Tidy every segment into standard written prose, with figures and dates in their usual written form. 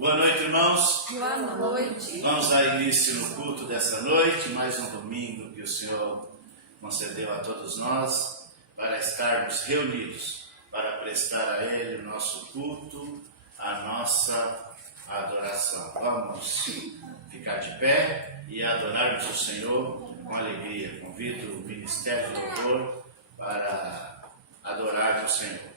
Boa noite, irmãos. Boa noite. Vamos dar início no culto dessa noite, mais um domingo que o Senhor concedeu a todos nós para estarmos reunidos, para prestar a Ele o nosso culto, a nossa adoração. Vamos ficar de pé e adorarmos o Senhor com alegria. Convido o Ministério do Louvor para adorar o Senhor.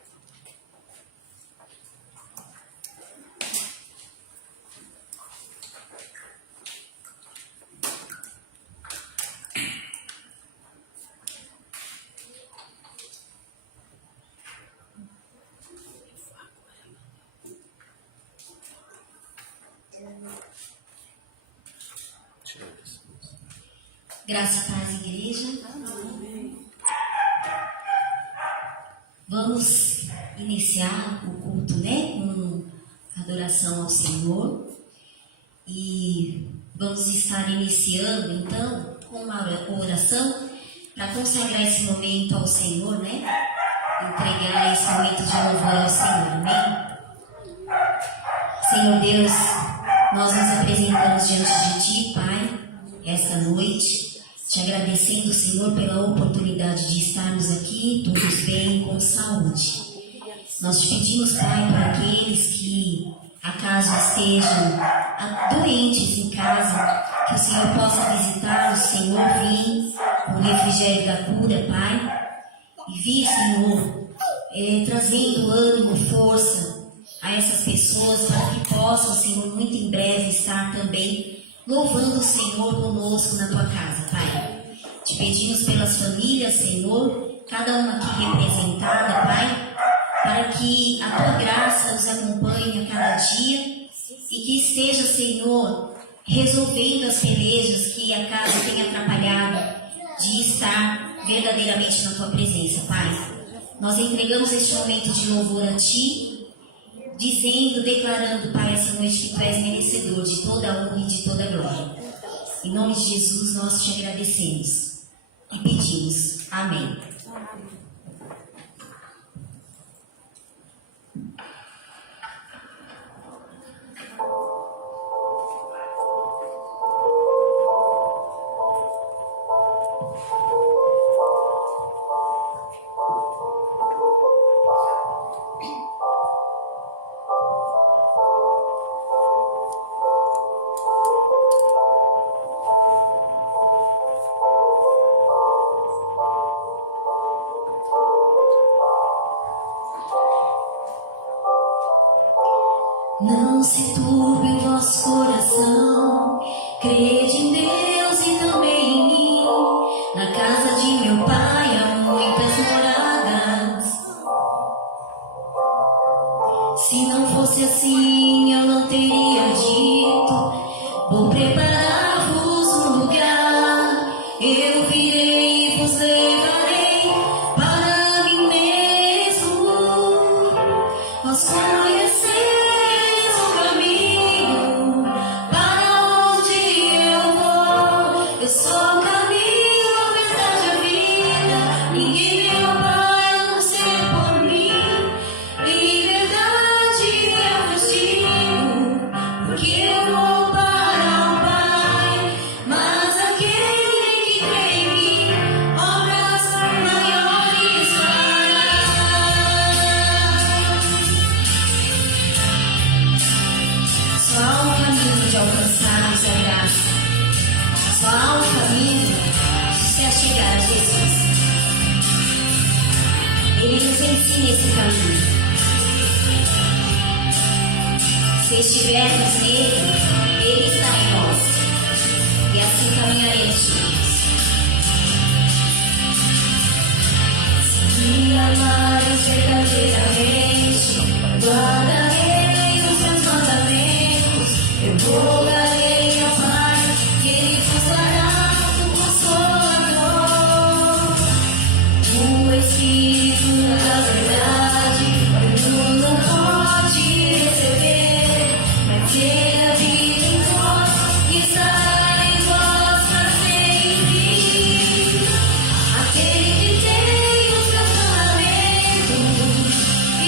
Graça e paz, igreja. Vamos iniciar o culto, com adoração ao Senhor. E vamos estar iniciando, então, com uma oração para consagrar esse momento ao Senhor, Entregar esse momento de louvor ao Senhor, amém? Senhor Deus, nós nos apresentamos diante de Ti, Pai, esta noite, te agradecendo, Senhor, pela oportunidade de estarmos aqui, todos bem, com saúde. Nós te pedimos, Pai, para aqueles que acaso estejam doentes em casa, que o Senhor possa visitá-los, Senhor, vir com o refrigério da cura, Pai, e vir, Senhor, trazendo ânimo, força a essas pessoas, para que possam, Senhor, muito em breve estar também louvando o Senhor conosco na tua casa, Pai. Te pedimos pelas famílias, Senhor, cada uma aqui representada, Pai, para que a tua graça os acompanhe a cada dia e que esteja, Senhor, resolvendo as pelejas que acaso tenha atrapalhado de estar verdadeiramente na tua presença, Pai. Nós entregamos este momento de louvor a Ti, dizendo, declarando, Pai, essa noite que Tu és merecedor de toda a honra e de toda a glória. Em nome de Jesus nós Te agradecemos e pedimos. Amém. Não se turbe o vosso coração, crede em Deus e também em mim. Na casa de meu Pai há muitas moradas. Se não fosse assim, eu não teria dito: vou preparar-vos um lugar. Eu virei e vos levarei para mim mesmo. Vós conheceis esse caminho. Se estivermos nele, ele está em nós, e assim caminharemos juntos. Se me amares verdadeiramente, guardarei os meus mandamentos. Eu rogarei ao Pai, que ele vos dará o Consolador, o Espírito da verdade. O mundo não pode receber, mas ele habita em vós e estará em vós para sempre. Aquele que tem os meus mandamentos e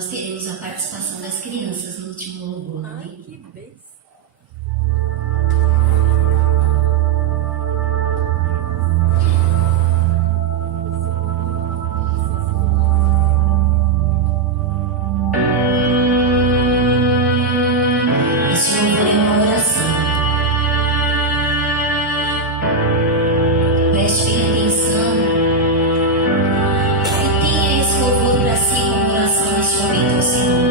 nós teremos a participação das crianças no último louvor. Ai, que bênção. Este louvor é uma oração. Preste bem atenção e tenha esse louvor para si como oração neste momento ao Senhor.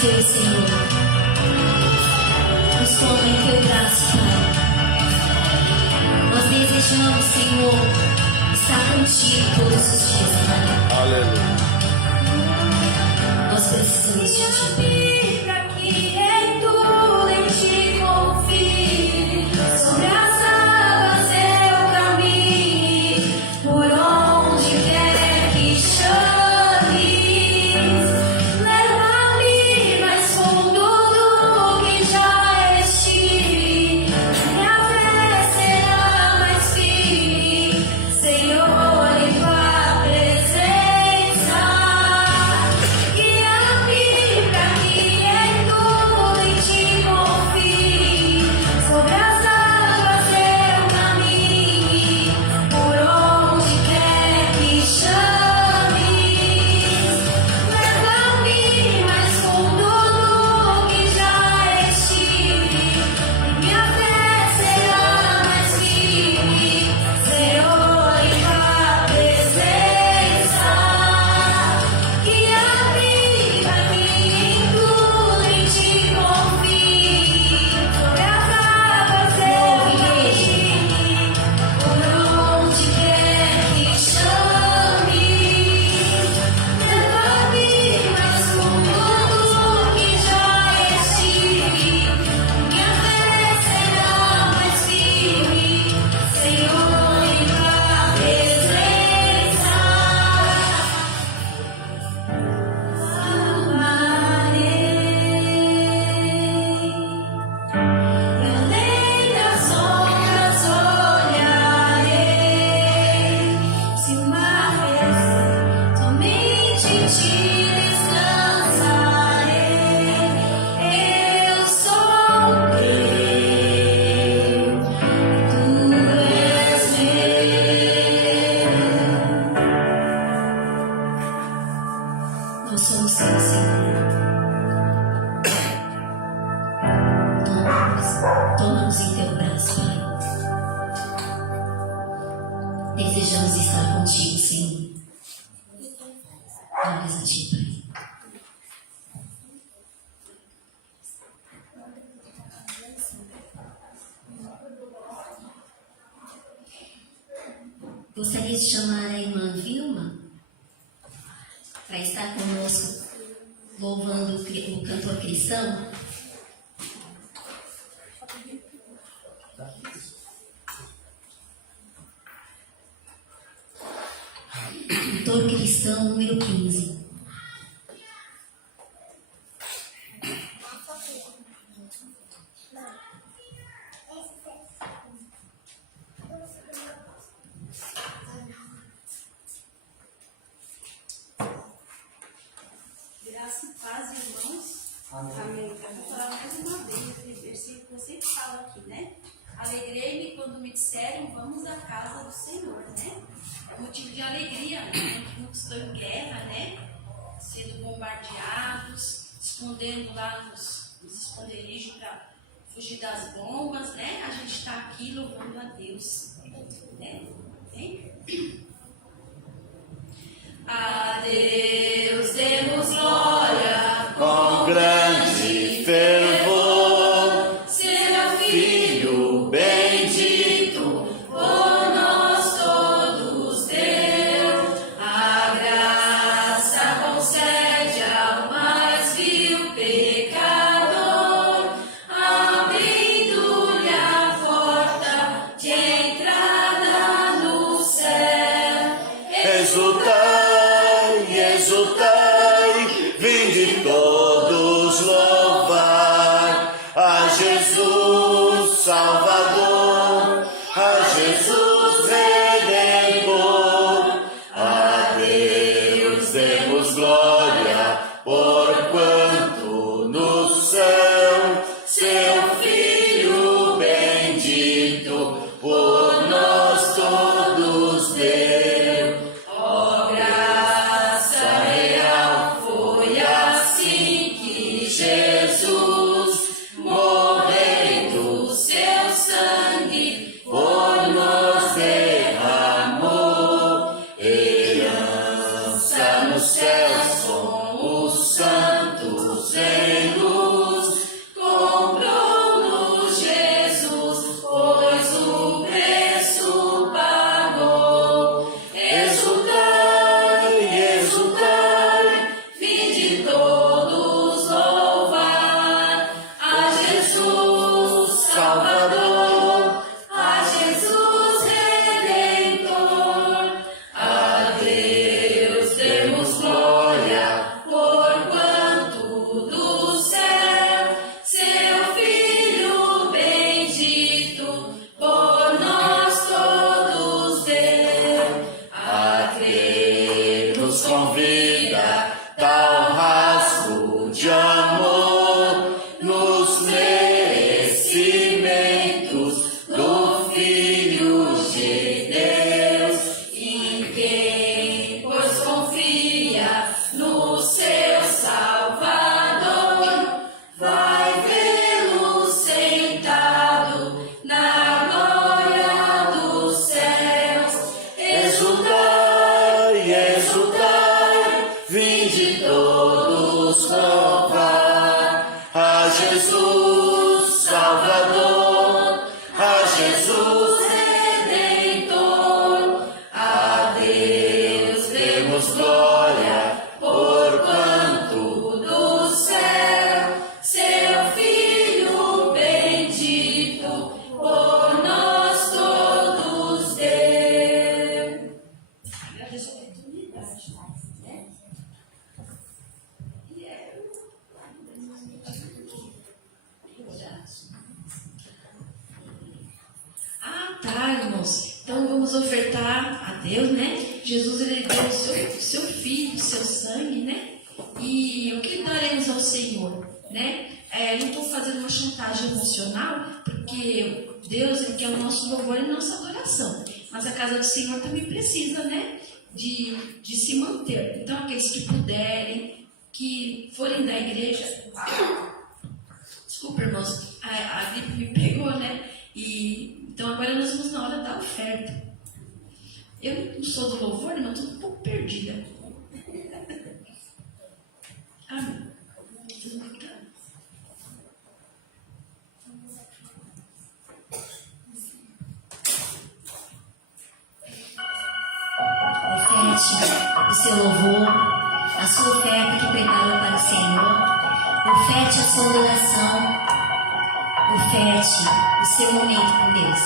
Seu Senhor, nos toma em teu braço, Pai. Nós desejamos, Senhor, estar contigo todos os dias, Pai. Aleluia. Nós precisamos de ti. Sobre as águas eu caminho, por onde quer que chames, leva-me mais fundo do que já estive, minha fé será mais firme, Senhor, em tua presença, guia-me pra que Toma-nos em teu braço, Pai. Desejamos estar contigo, Senhor. Glórias a ti, Pai. Gostaria de chamar a irmã Vilma para estar conosco louvando o cantor cristão. Cantor cristão número 15. Graça e paz, irmãos. Amém. Eu vou falar mais uma vez aquele versículo que eu sempre falo aqui, né? Alegrei-me quando me disseram, vamos à casa do Senhor, né? É motivo de alegria, né? Que muitos estão em guerra, né? Sendo bombardeados, escondendo lá nos esconderijos para fugir das bombas, né? A gente está aqui louvando a Deus, né? Hein? A Deus demos glória Com grande fervor, seu Filho bendito, por nós todos deu. A graça concede ao mais vil pecador, abrindo-lhe a porta de entrada no céu. exultai, vinde todos louvar a Jesus Salvador, a Jesus Redentor. A Deus demos glória, porquanto no céu seu Filho bendito por nós todos deu. Ó graça real, foi assim que Jesus, morrendo seu sangue, por nós derramou. Herança no céu com os santos em luz, Comprou-nos Jesus, pois o preço pagou. Exultai, vinde todos louvar a Jesus Salvador, a Jesus Redentor. A Deus demos glória, porquanto do céu seu Filho bendito por nós todos deu. A crer nos convida tal rasgo de amor nos merecimentos do Filho de Deus. em quem, pois confia no seu Salvador, vai vê-lo sentado na glória dos céus. Exultai, vinde todos louvar a Jesus Salvador, a Jesus Redentor. A Deus demos glória, porquanto do céu seu Filho bendito por nós todos deu. Agradeço a oportunidade, né? E Tá, irmãos. Então vamos ofertar a Deus, né? Jesus, ele deu o seu filho, o seu sangue, né? E o que daremos ao Senhor, né? Não estou fazendo uma chantagem emocional, porque Deus, ele quer o nosso louvor e nossa adoração. Mas a casa do Senhor também precisa, né? De se manter. Então, aqueles que puderem, que forem da igreja, Desculpa, irmãos, a gripe me pegou, né? E então agora nós vamos na hora da oferta. Eu não sou do louvor, mas estou um pouco perdida. Amém. Oferte o seu louvor, a sua oferta que preparou para o Senhor. Oferte a sua adoração. Oferte o seu momento com Deus.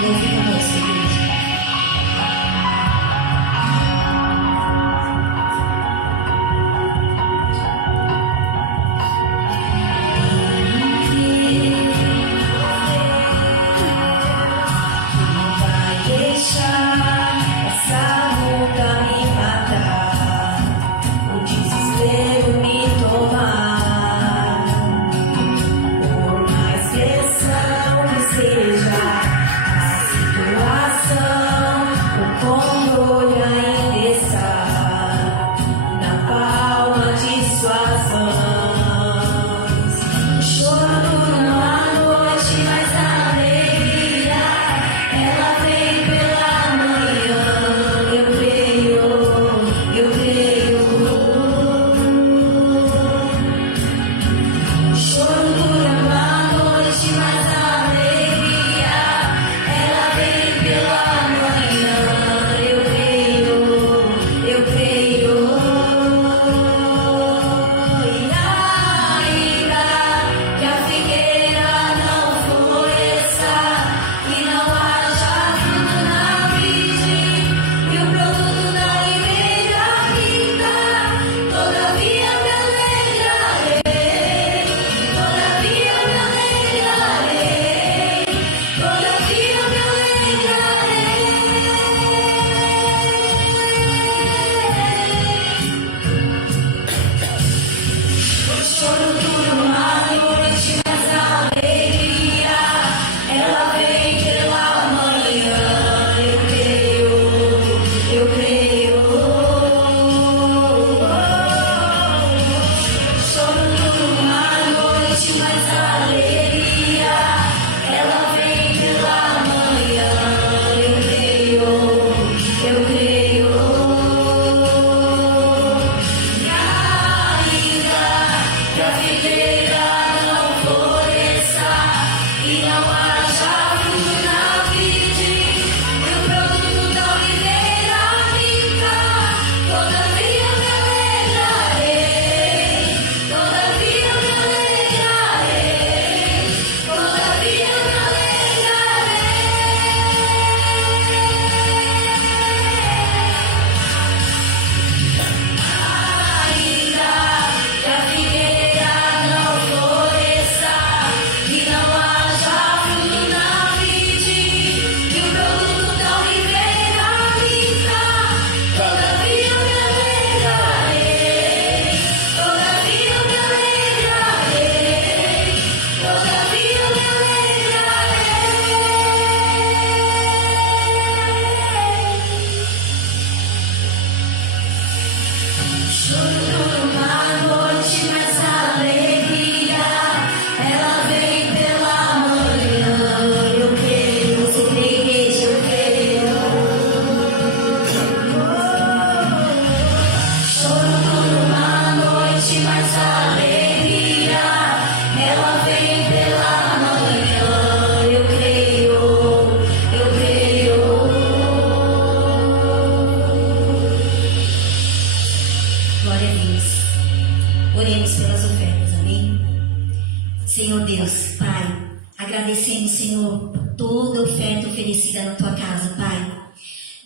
Louve conosco, igreja. Senhor Deus, Pai, agradecemos, Senhor, por toda a oferta oferecida na Tua casa, Pai.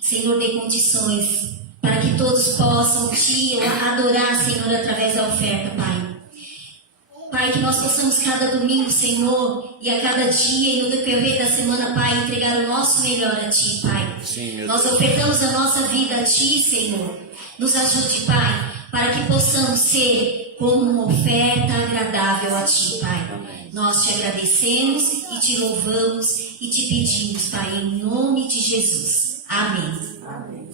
Senhor, dê condições para que todos possam Te adorar, Senhor, através da oferta, Pai. Pai, que nós possamos cada domingo, Senhor, e a cada dia e no decorrer da semana, Pai, entregar o nosso melhor a Ti, Pai. Sim, nós ofertamos a nossa vida a Ti, Senhor. Nos ajude, Pai, para que possamos ser como uma oferta agradável a Ti, Pai. Amém. Nós Te agradecemos e Te louvamos e Te pedimos, Pai, em nome de Jesus. Amém. Amém.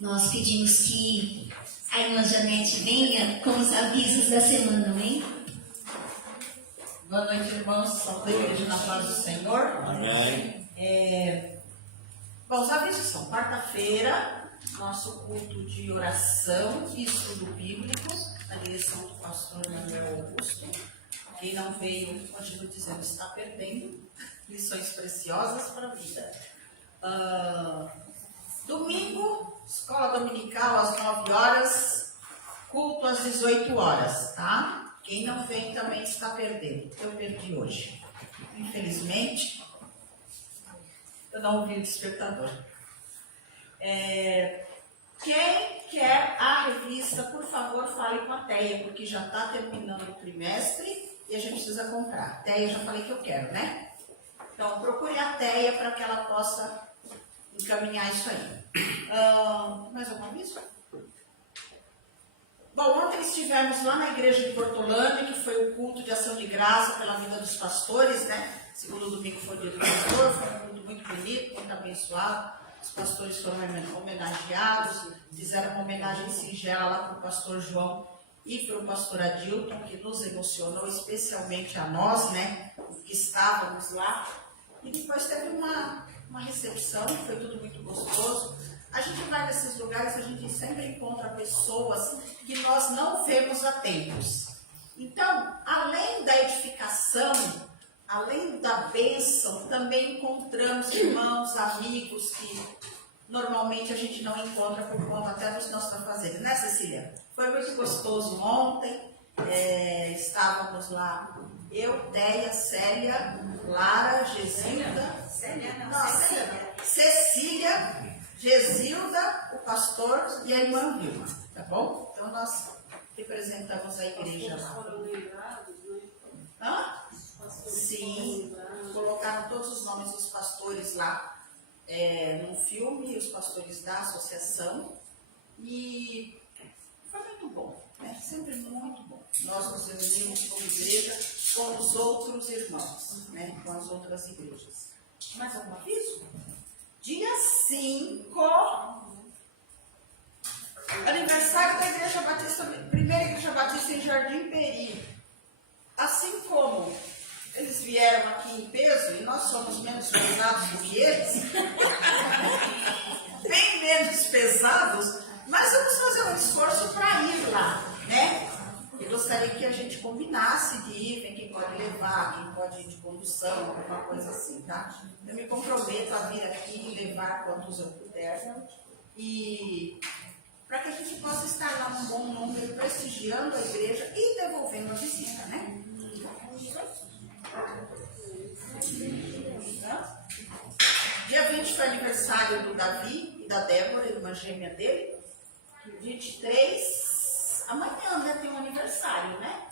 nós pedimos que a irmã Janete venha com os avisos da semana, amém? Boa noite, irmãos. São da Igreja na Paz do Senhor. Amém. Bom, os avisos são quarta-feira, nosso culto de oração e estudo bíblico, na direção do pastor Manuel Augusto. Quem não veio, continuo dizendo, está perdendo lições preciosas para a vida. Domingo, escola dominical às 9 horas, culto às 18 horas, tá? Quem não vem também está perdendo. Eu perdi hoje. Infelizmente, eu não ouvi o despertador. Quem quer a revista, por favor, fale com a Teia, porque já está terminando o trimestre e a gente precisa comprar. Teia, já falei que eu quero, né? Então, procure a Teia para que ela possa encaminhar isso aí. Mais algum aviso? Bom, ontem estivemos lá na igreja de Portolândia, que foi o culto de ação de graça pela vida dos pastores, né? Segundo domingo foi o dia do pastor, foi um culto muito bonito, muito abençoado. Os pastores foram homenageados, fizeram uma homenagem singela lá para o pastor João e para o pastor Adilton, que nos emocionou, especialmente a nós, né? Que estávamos lá. E depois teve uma recepção, foi tudo muito gostoso. A gente vai nesses lugares, a gente sempre encontra pessoas que nós não vemos há tempos. Então, além da edificação, além da bênção, também encontramos irmãos, amigos que normalmente a gente não encontra por conta até dos nossos afazeres, né, Cecília? Foi muito gostoso ontem, estávamos lá, eu, Deia, Célia, Lara, Gesilda, Cecília, Gesilda, o pastor e a irmã Vilma, tá bom? Então nós representamos a igreja lá. Hã? Sim, colocaram todos os nomes dos pastores lá num filme, os pastores da associação, e foi muito bom, né? Sempre muito bom. Nós nos reunimos como igreja com os outros irmãos, né? Com as outras igrejas. Mais algum aviso? Dia 5, aniversário da Igreja Batista, primeira Igreja Batista em Jardim Peri. Assim como eles vieram aqui em peso e nós somos menos pesados do que eles, bem menos pesados, mas vamos fazer um esforço para ir lá, né? Eu gostaria que a gente combinasse de ir, quem pode levar, quem pode ir de condução, alguma coisa assim, tá? Eu me comprometo a vir aqui e levar quantos eu puder, e para que a gente possa estar lá num bom número, prestigiando a igreja e devolvendo a visita, né? Dia 20 foi aniversário do Davi e da Débora, irmã gêmea dele. 23, amanhã, né, tem um aniversário, né?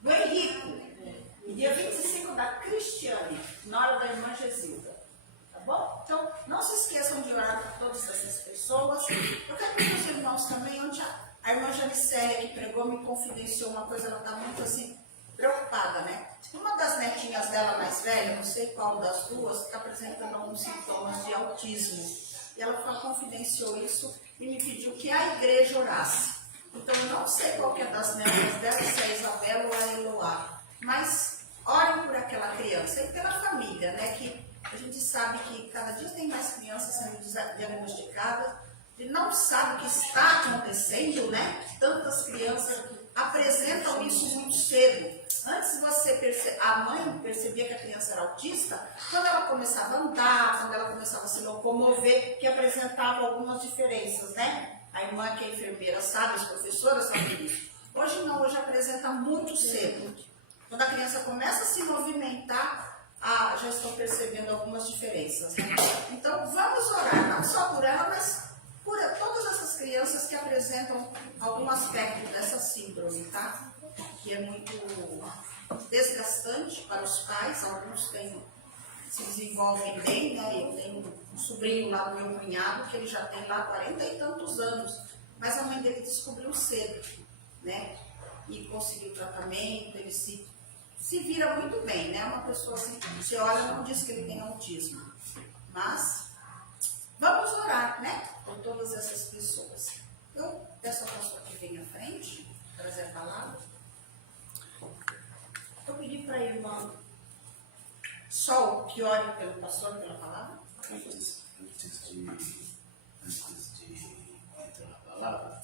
Do Henrique. E dia 25 da Cristiane, nora da irmã Gesilda. Tá bom? Então, não se esqueçam de orar por todas essas pessoas. Eu quero que os irmãos também, onde a irmã Janicélia que pregou me confidenciou uma coisa, ela está muito assim, preocupada, né? Uma das netinhas dela mais velha, não sei qual das duas, está apresentando alguns sintomas de autismo. E ela confidenciou isso e me pediu que a igreja orasse. Então, eu não sei qual que é das netas dela, se é a Isabela ou a Eloá, mas orem por aquela criança e pela família, né? Que a gente sabe que cada dia tem mais crianças sendo diagnosticadas e não sabe o que está acontecendo, né? Tantas crianças apresentam isso muito cedo. Antes a mãe percebia que a criança era autista quando ela começava a andar, quando ela começava a se locomover, que apresentava algumas diferenças, né? A irmã que é enfermeira sabe, as professoras sabem disso. Hoje não, hoje apresenta muito cedo. Quando a criança começa a se movimentar, já estou percebendo algumas diferenças, né? Então vamos orar, não só por ela, mas por todas essas crianças que apresentam algum aspecto dessa síndrome, tá? Que é muito desgastante para os pais, alguns se desenvolvem bem, né? Eu tenho um sobrinho lá do meu cunhado, que ele já tem lá 40 e tantos anos, mas a mãe dele descobriu cedo, né? E conseguiu tratamento, ele se vira muito bem, né? Uma pessoa assim, você olha, não diz que ele tem autismo, mas vamos orar, né? Por todas essas pessoas. Eu peço ao pastor que venha à frente, trazer a palavra. Eu pedi para a irmã Sol que ore pelo pastor, pela palavra. Antes de entrar na palavra,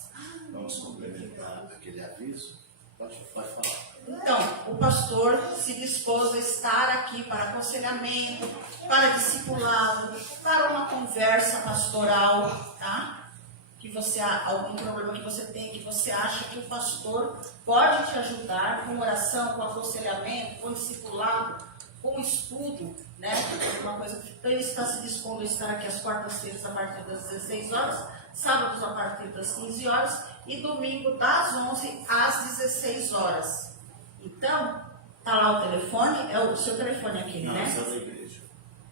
vamos complementar aquele aviso. Pode falar. Então, o pastor se dispôs a estar aqui para aconselhamento, para discipulado, para uma conversa pastoral, tá? Que você, algum problema que você tem, que você acha que o pastor pode te ajudar com oração, com aconselhamento, com discipulado, com estudo, né? Uma coisa. Então, ele está se dispondo a estar aqui às quartas-feiras a partir das 16 horas, sábados a partir das 15 horas e domingo das 11 às 16 horas. Então, tá lá o telefone, é o seu telefone aqui, Não, né? esse é o da igreja.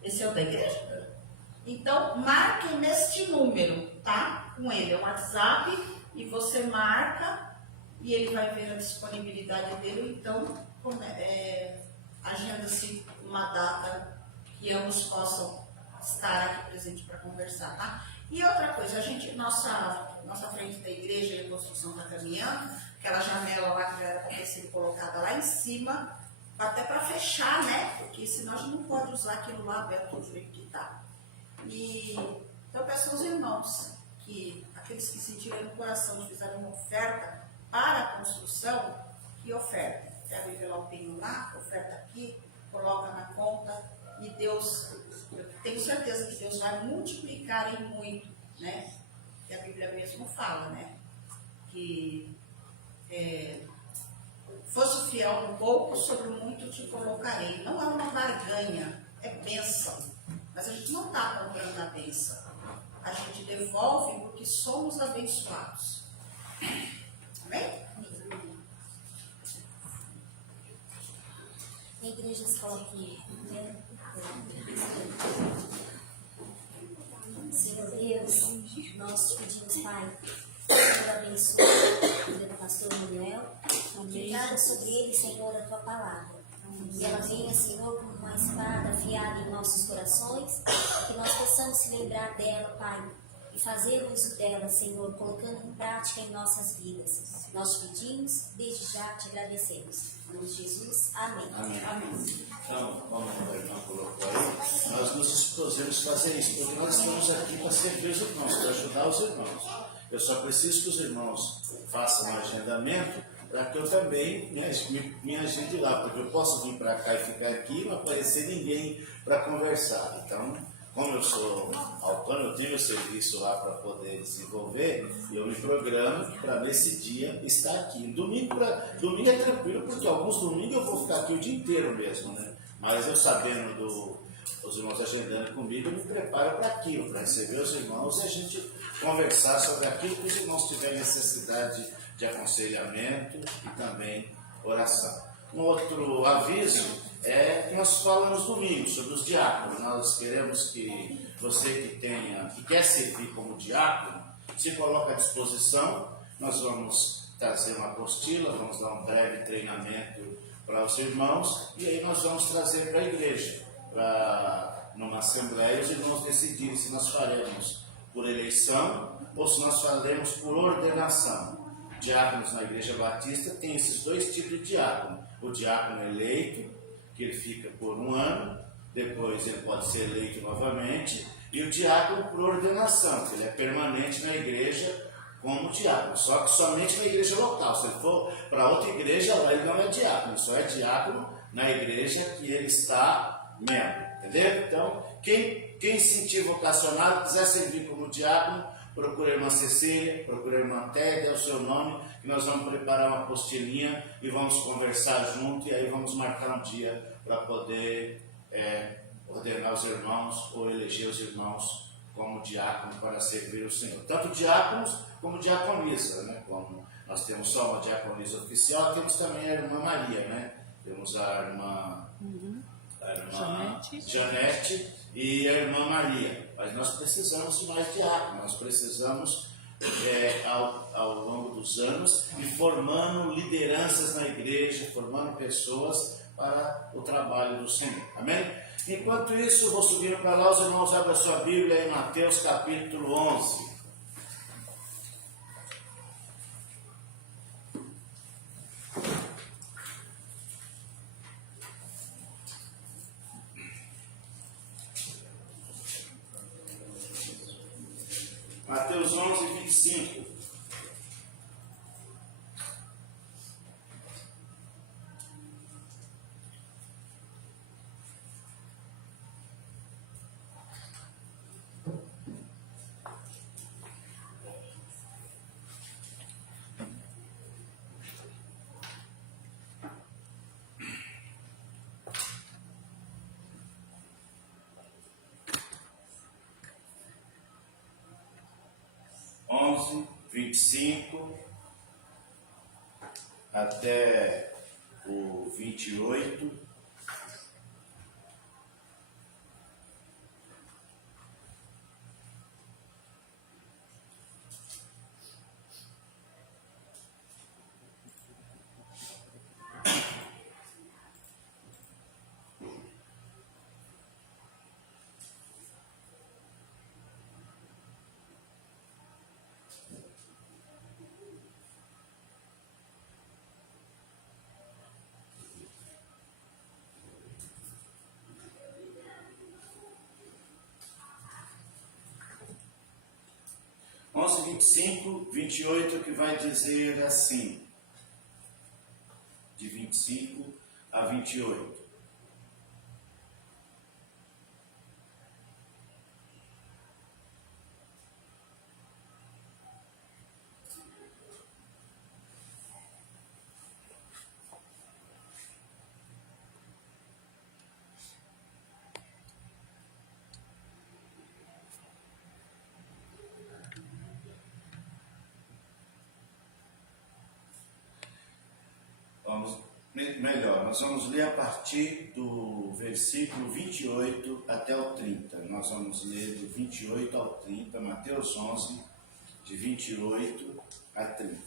Esse é o da igreja? Então, marquem neste número, tá? Com ele, é o WhatsApp, e você marca e ele vai ver a disponibilidade dele. Então, agenda-se uma data que ambos possam estar aqui presente para conversar, tá? E outra coisa, nossa frente da igreja e a construção está caminhando, aquela janela lá que já era para ter sido colocada lá em cima, até para fechar, né? Porque senão a gente não pode usar aquilo lá aberto do jeito que está. E então eu peço aos irmãos que aqueles que sentiram no coração, fizeram uma oferta para a construção, que oferta. Quer envelopinho lá, oferta aqui, coloca na conta e Deus, eu tenho certeza que Deus vai multiplicar em muito, né? Que a Bíblia mesmo fala, né? Que fosse fiel no pouco, sobre o muito te colocarei. Não é uma barganha, é bênção. Mas a gente não está comprando a bênção. A gente devolve porque somos abençoados. Amém? A igreja se coloca aqui, né? Senhor Deus, nós te pedimos, Pai, Senhor, abençoe a vida do pastor Manuel, que traga sobre ele, Senhor, a tua palavra. Que ela venha, Senhor, como uma espada afiada em nossos corações, que nós possamos se lembrar dela, Pai, e fazer uso dela, Senhor, colocando em prática em nossas vidas. Nós te pedimos, desde já te agradecemos. Em nome de Jesus, amém. Amém. Então, como o irmão colocou aí, nós nos dispusemos a fazer isso, porque nós estamos aqui para servir os irmãos, para ajudar os irmãos. Eu só preciso que os irmãos façam um agendamento para que eu também me agende lá, porque eu posso vir para cá e ficar aqui e não aparecer ninguém para conversar. Então, como eu sou autônomo, eu tive o serviço lá para poder desenvolver, eu me programo para nesse dia estar aqui. Domingo é tranquilo, porque alguns domingos eu vou ficar aqui o dia inteiro mesmo, né? Mas eu sabendo os irmãos agendando comigo, eu me preparo para aquilo, para receber os irmãos e a gente conversar sobre aquilo que os irmãos tiverem necessidade de aconselhamento e também oração. Um outro aviso é que nós falamos domingo sobre os diáconos. Nós queremos que você que quer servir como diácono, se coloque à disposição. Nós vamos trazer uma apostila, vamos dar um breve treinamento para os irmãos e aí nós vamos trazer para a igreja, numa assembleia, os irmãos decidirem se nós faremos por eleição ou se nós faremos por ordenação. Diáconos na Igreja Batista tem esses dois tipos de diácono. O diácono eleito, que ele fica por 1 ano, depois ele pode ser eleito novamente, e o diácono por ordenação, que ele é permanente na igreja como diácono, só que somente na igreja local. Se ele for para outra igreja, lá ele não é diácono, só é diácono na igreja que ele está membro, entendeu? Então, quem sentir vocacionado, quiser servir como diácono, procure a irmã Cecília, procure a irmã Tédia, é o seu nome, que nós vamos preparar uma apostilinha e vamos conversar junto, e aí vamos marcar um dia para poder ordenar os irmãos ou eleger os irmãos como diácono para servir o Senhor. Tanto diáconos como diaconisa, né? Como nós temos só uma diaconisa oficial, temos também a irmã Maria, né? Temos a irmã Janete e a irmã Maria. Mas nós precisamos de mais diáconos, nós precisamos, ao longo dos anos, ir formando lideranças na igreja, formando pessoas para o trabalho do Senhor. Amém? Enquanto isso, eu vou subindo para lá, os irmãos abrem a sua Bíblia em Mateus capítulo 11. Mateus 11, 25. onze, 25 até o 28. Onze, 25, 28, que vai dizer assim, de 25 a 28. Nós vamos ler a partir do versículo 28 até o 30. Nós vamos ler do 28 ao 30, Mateus 11, de 28 a 30.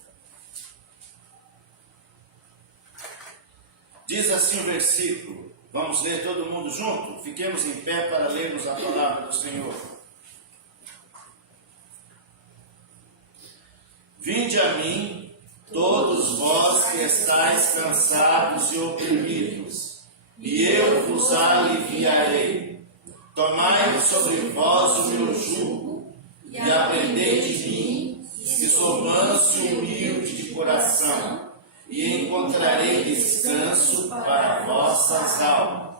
Diz assim o versículo, vamos ler todo mundo junto? Fiquemos em pé para lermos a palavra do Senhor. Vinde a mim, todos vós que estáis cansados e oprimidos, e eu vos aliviarei. Tomai sobre vós o meu jugo, e aprendei de mim, que sou manso e humilde de coração, e encontrarei descanso para vossas almas.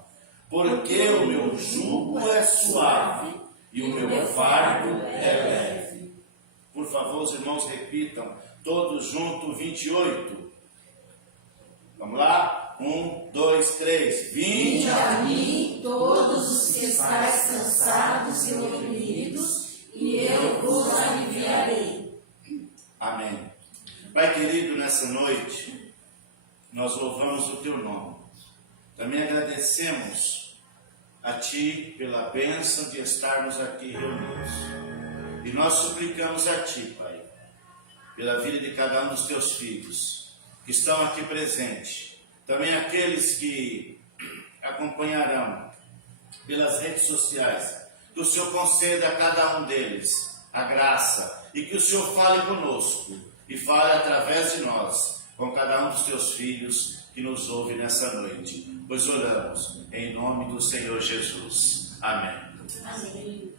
Porque o meu jugo é suave, e o meu fardo é leve. Por favor, os irmãos repitam. Todos juntos, 28. Vamos lá? 1, 2, 3. Vinde a mim, todos os que estáis cansados e oprimidos, e eu vos aliviarei. Amém. Pai querido, nessa noite, nós louvamos o Teu nome. Também agradecemos a Ti pela bênção de estarmos aqui reunidos. E nós suplicamos a Ti, Pai, pela vida de cada um dos Teus filhos, que estão aqui presentes, também aqueles que acompanharão pelas redes sociais, que o Senhor conceda a cada um deles a graça, e que o Senhor fale conosco, e fale através de nós, com cada um dos Teus filhos que nos ouve nessa noite, pois oramos em nome do Senhor Jesus. Amém. Amém.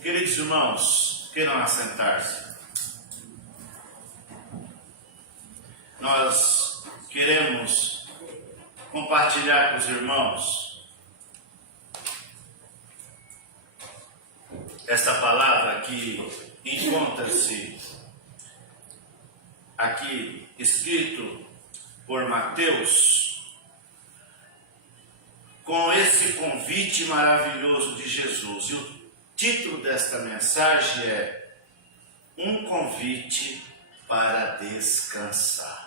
Queridos irmãos, queiram assentar-se. Nós queremos compartilhar com os irmãos essa palavra que encontra-se aqui escrito por Mateus, com esse convite maravilhoso de Jesus. E o título desta mensagem é Um Convite para Descansar.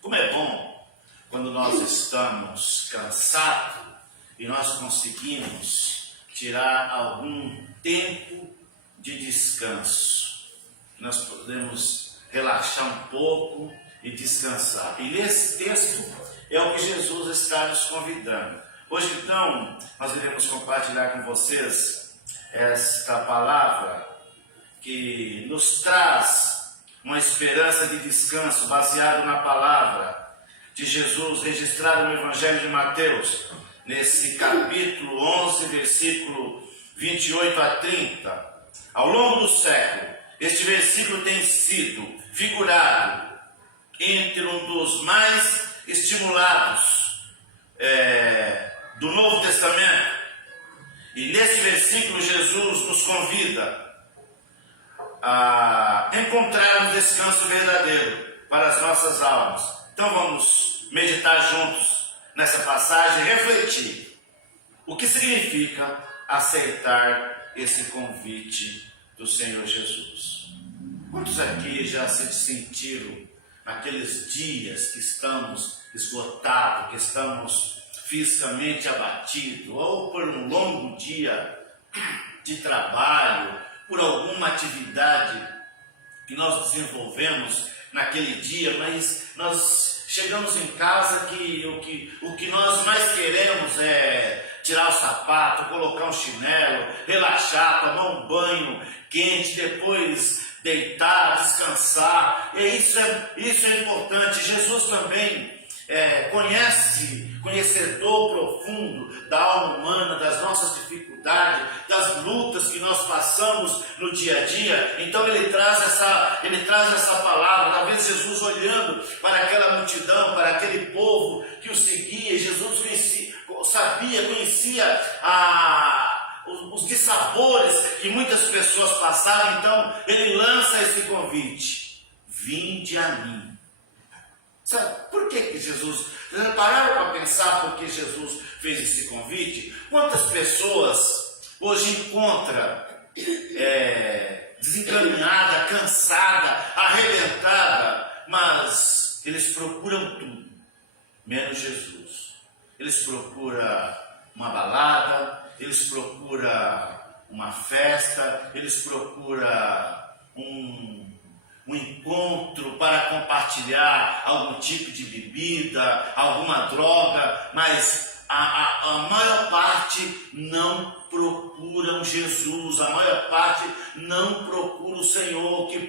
Como é bom quando nós estamos cansados e nós conseguimos tirar algum tempo de descanso. Nós podemos relaxar um pouco e descansar. E nesse texto é o que Jesus está nos convidando. Hoje, então, nós iremos compartilhar com vocês esta palavra que nos traz uma esperança de descanso baseado na palavra de Jesus, registrada no Evangelho de Mateus, nesse capítulo 11, versículo 28 a 30. Ao longo do século, este versículo tem sido figurado entre um dos mais estimulados do Novo Testamento. E nesse versículo Jesus nos convida a encontrar um descanso verdadeiro para as nossas almas. Então vamos meditar juntos nessa passagem e refletir o que significa aceitar esse convite do Senhor Jesus. Quantos aqui já se sentiram naqueles dias que estamos esgotados, que estamos fisicamente abatidos, ou por um longo dia de trabalho, por alguma atividade que nós desenvolvemos naquele dia, mas nós chegamos em casa que o que nós mais queremos é tirar o sapato, colocar um chinelo, relaxar, tomar um banho quente, depois deitar, descansar. E isso é importante. Jesus também conhecedor profundo da alma humana, das nossas dificuldades, das lutas que nós passamos no dia a dia. Então ele traz essa palavra. Talvez Jesus, olhando para aquela multidão, para aquele povo que o seguia, Jesus conhecia os dissabores que muitas pessoas passaram. Então ele lança esse convite: vinde a mim. Sabe por que Jesus? Já pararam para pensar por que Jesus fez esse convite? Quantas pessoas hoje encontram desencaminhada, cansada, arrebentada, mas eles procuram tudo, menos Jesus. Eles procuram uma balada, eles procuram uma festa, eles procuram um encontro para compartilhar algum tipo de bebida, alguma droga, mas a maior parte não procuram Jesus, a maior parte não procura o Senhor, que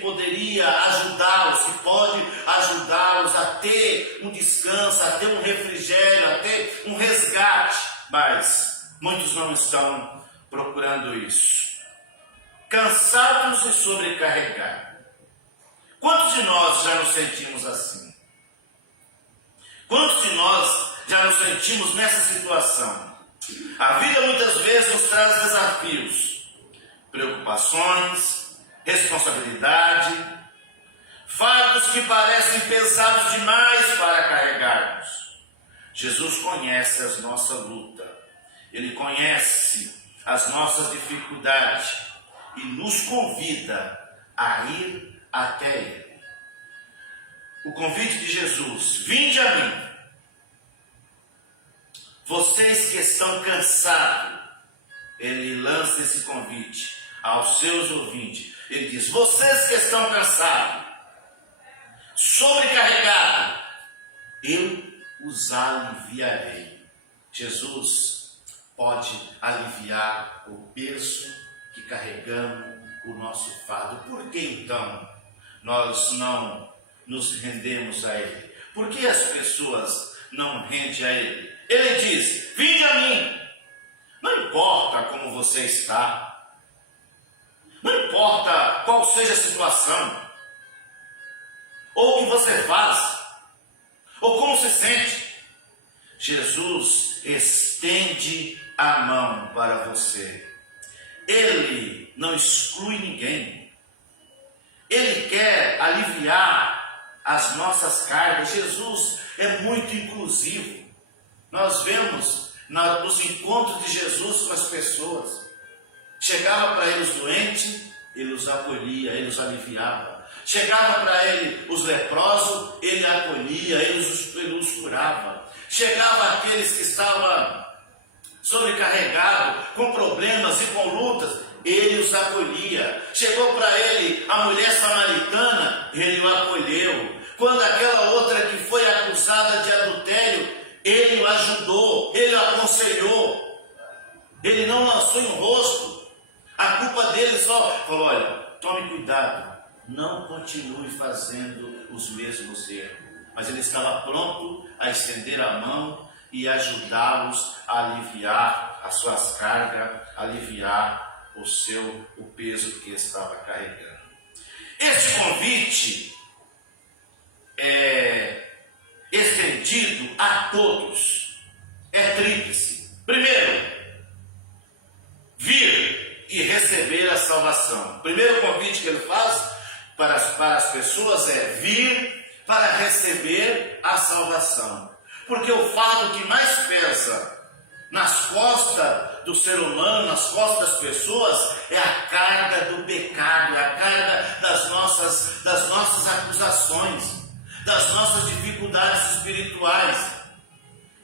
poderia ajudá-los, que pode ajudá-los a ter um descanso, a ter um refrigério, a ter um resgate, mas muitos não estão procurando isso. Cansados e sobrecarregados. Quantos de nós já nos sentimos assim? Quantos de nós já nos sentimos nessa situação? A vida muitas vezes nos traz desafios, preocupações, responsabilidade, fardos que parecem pesados demais para carregarmos. Jesus conhece a nossa luta, Ele conhece as nossas dificuldades e nos convida a ir até Ele. O convite de Jesus: vinde a mim. Vocês que estão cansados, Ele lança esse convite aos seus ouvintes. Ele diz: vocês que estão cansados, sobrecarregados, eu os aliviarei. Jesus pode aliviar o peso que carregamos, o nosso fardo. Por que então nós não nos rendemos a Ele? Por que as pessoas não rendem a Ele? Ele diz: vinde a mim. Não importa como você está, não importa qual seja a situação, ou o que você faz, ou como se sente, Jesus estende a mão para você. Ele não exclui ninguém. Ele quer aliviar as nossas cargas. Jesus é muito inclusivo. Nós vemos nos encontros de Jesus com as pessoas. Chegava para eles doentes, Ele os acolhia, Ele os aliviava. Chegava para ele os leprosos, Ele acolhia, Ele os curava. Chegava aqueles que estavam sobrecarregados, com problemas e com lutas, Ele os acolhia. Chegou para ele a mulher samaritana, Ele o acolheu. Quando aquela outra que foi acusada de adultério, Ele o ajudou ajudou, ele aconselhou, ele não lançou em rosto. A culpa dele só falou: olha, tome cuidado, não continue fazendo os mesmos erros. Mas ele estava pronto a estender a mão e ajudá-los a aliviar as suas cargas, aliviar o peso que estava carregando. Esse convite é estendido a todos, é tríplice. Primeiro, vir e receber a salvação. O primeiro convite que ele faz para as pessoas é vir para receber a salvação. Porque o fardo que mais pesa nas costas do ser humano, nas costas das pessoas, é a carga do pecado, é a carga das nossas acusações, das nossas dificuldades espirituais.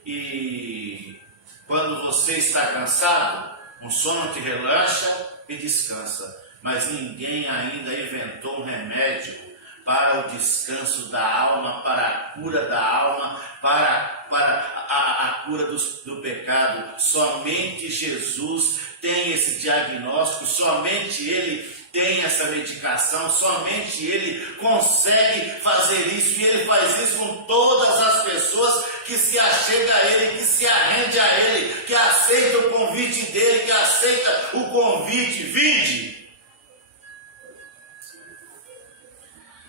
E quando você está cansado, um sono te relaxa e descansa. Mas ninguém ainda inventou um remédio para o descanso da alma, para a cura da alma, para a cura do pecado. Somente Jesus tem esse diagnóstico, somente Ele tem essa medicação, somente Ele consegue fazer isso, e Ele faz isso com todas as pessoas que se achegam a Ele, que se arrendem a Ele, que aceita o convite dEle, que aceita o convite: vinde.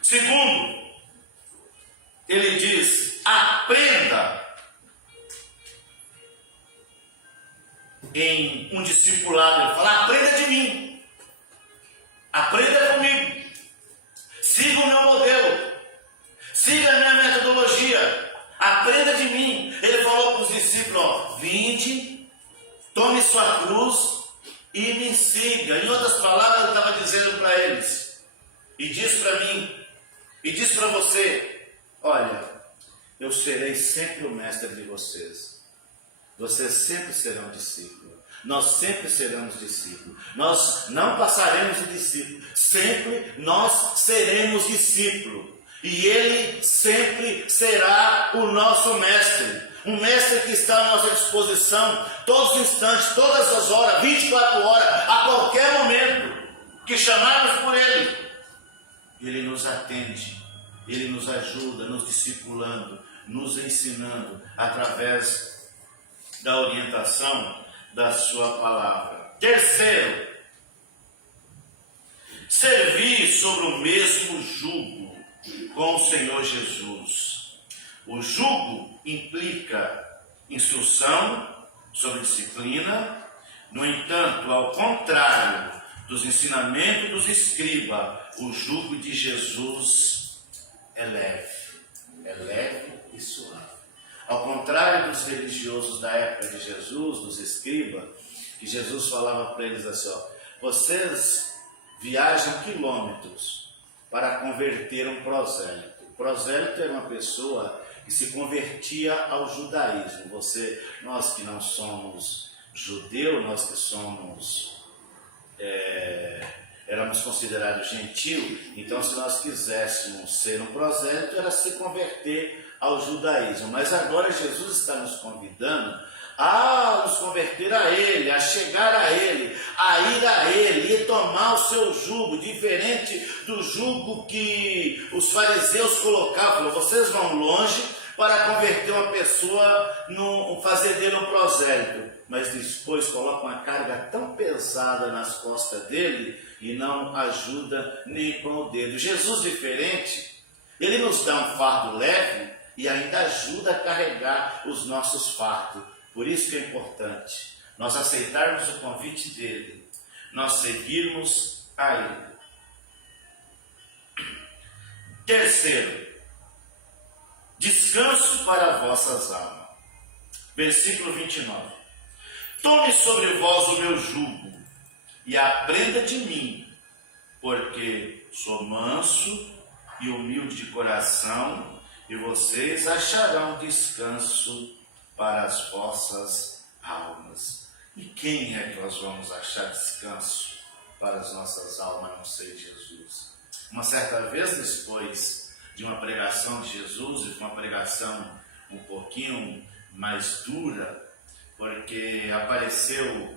Segundo, ele diz: aprenda em um discipulado. Ele fala: aprenda de mim, aprenda comigo, siga o meu modelo, siga a minha metodologia, aprenda de mim. Ele falou para os discípulos: ó, vinde, tome sua cruz e me siga. Em outras palavras, ele estava dizendo para eles, e diz para mim, e diz para você: olha, eu serei sempre o mestre de vocês. Vocês sempre serão discípulos. Nós sempre seremos discípulos. Nós não passaremos de discípulos. Sempre nós seremos discípulos. E Ele sempre será o nosso mestre. Um mestre que está à nossa disposição todos os instantes, todas as horas, 24 horas, a qualquer momento que chamarmos por Ele. Ele nos atende, Ele nos ajuda, nos discipulando, nos ensinando através da orientação da sua palavra. Terceiro, servir sobre o mesmo jugo com o Senhor Jesus. O jugo implica instrução sobre disciplina. No entanto, ao contrário dos ensinamentos dos escribas, o jugo de Jesus é leve e suave. Ao contrário dos religiosos da época de Jesus, dos escribas, que Jesus falava para eles assim: ó, vocês viajam quilômetros para converter um prosélito. O prosélito era uma pessoa que se convertia ao judaísmo. Nós que não somos judeus, nós que somos éramos considerados gentios, então se nós quiséssemos ser um prosélito, era se converter ao judaísmo. Mas agora Jesus está nos convidando a nos converter a Ele, a chegar a Ele, a ir a Ele e tomar o seu jugo, diferente do jugo que os fariseus colocavam. Vocês vão longe para converter uma pessoa, fazer dele um prosélito, mas depois colocam uma carga tão pesada nas costas dele e não ajuda nem com o dedo. Jesus, diferente, Ele nos dá um fardo leve e ainda ajuda a carregar os nossos fardos. Por isso que é importante nós aceitarmos o convite dEle, nós seguirmos a Ele. Terceiro, descanso para vossas almas. Versículo 29. Tome sobre vós o meu jugo e aprenda de mim, porque sou manso e humilde de coração, e vocês acharão descanso para as vossas almas. E quem é que nós vamos achar descanso para as nossas almas, a não ser Jesus? Uma certa vez, depois de uma pregação de Jesus, e uma pregação um pouquinho mais dura, porque apareceu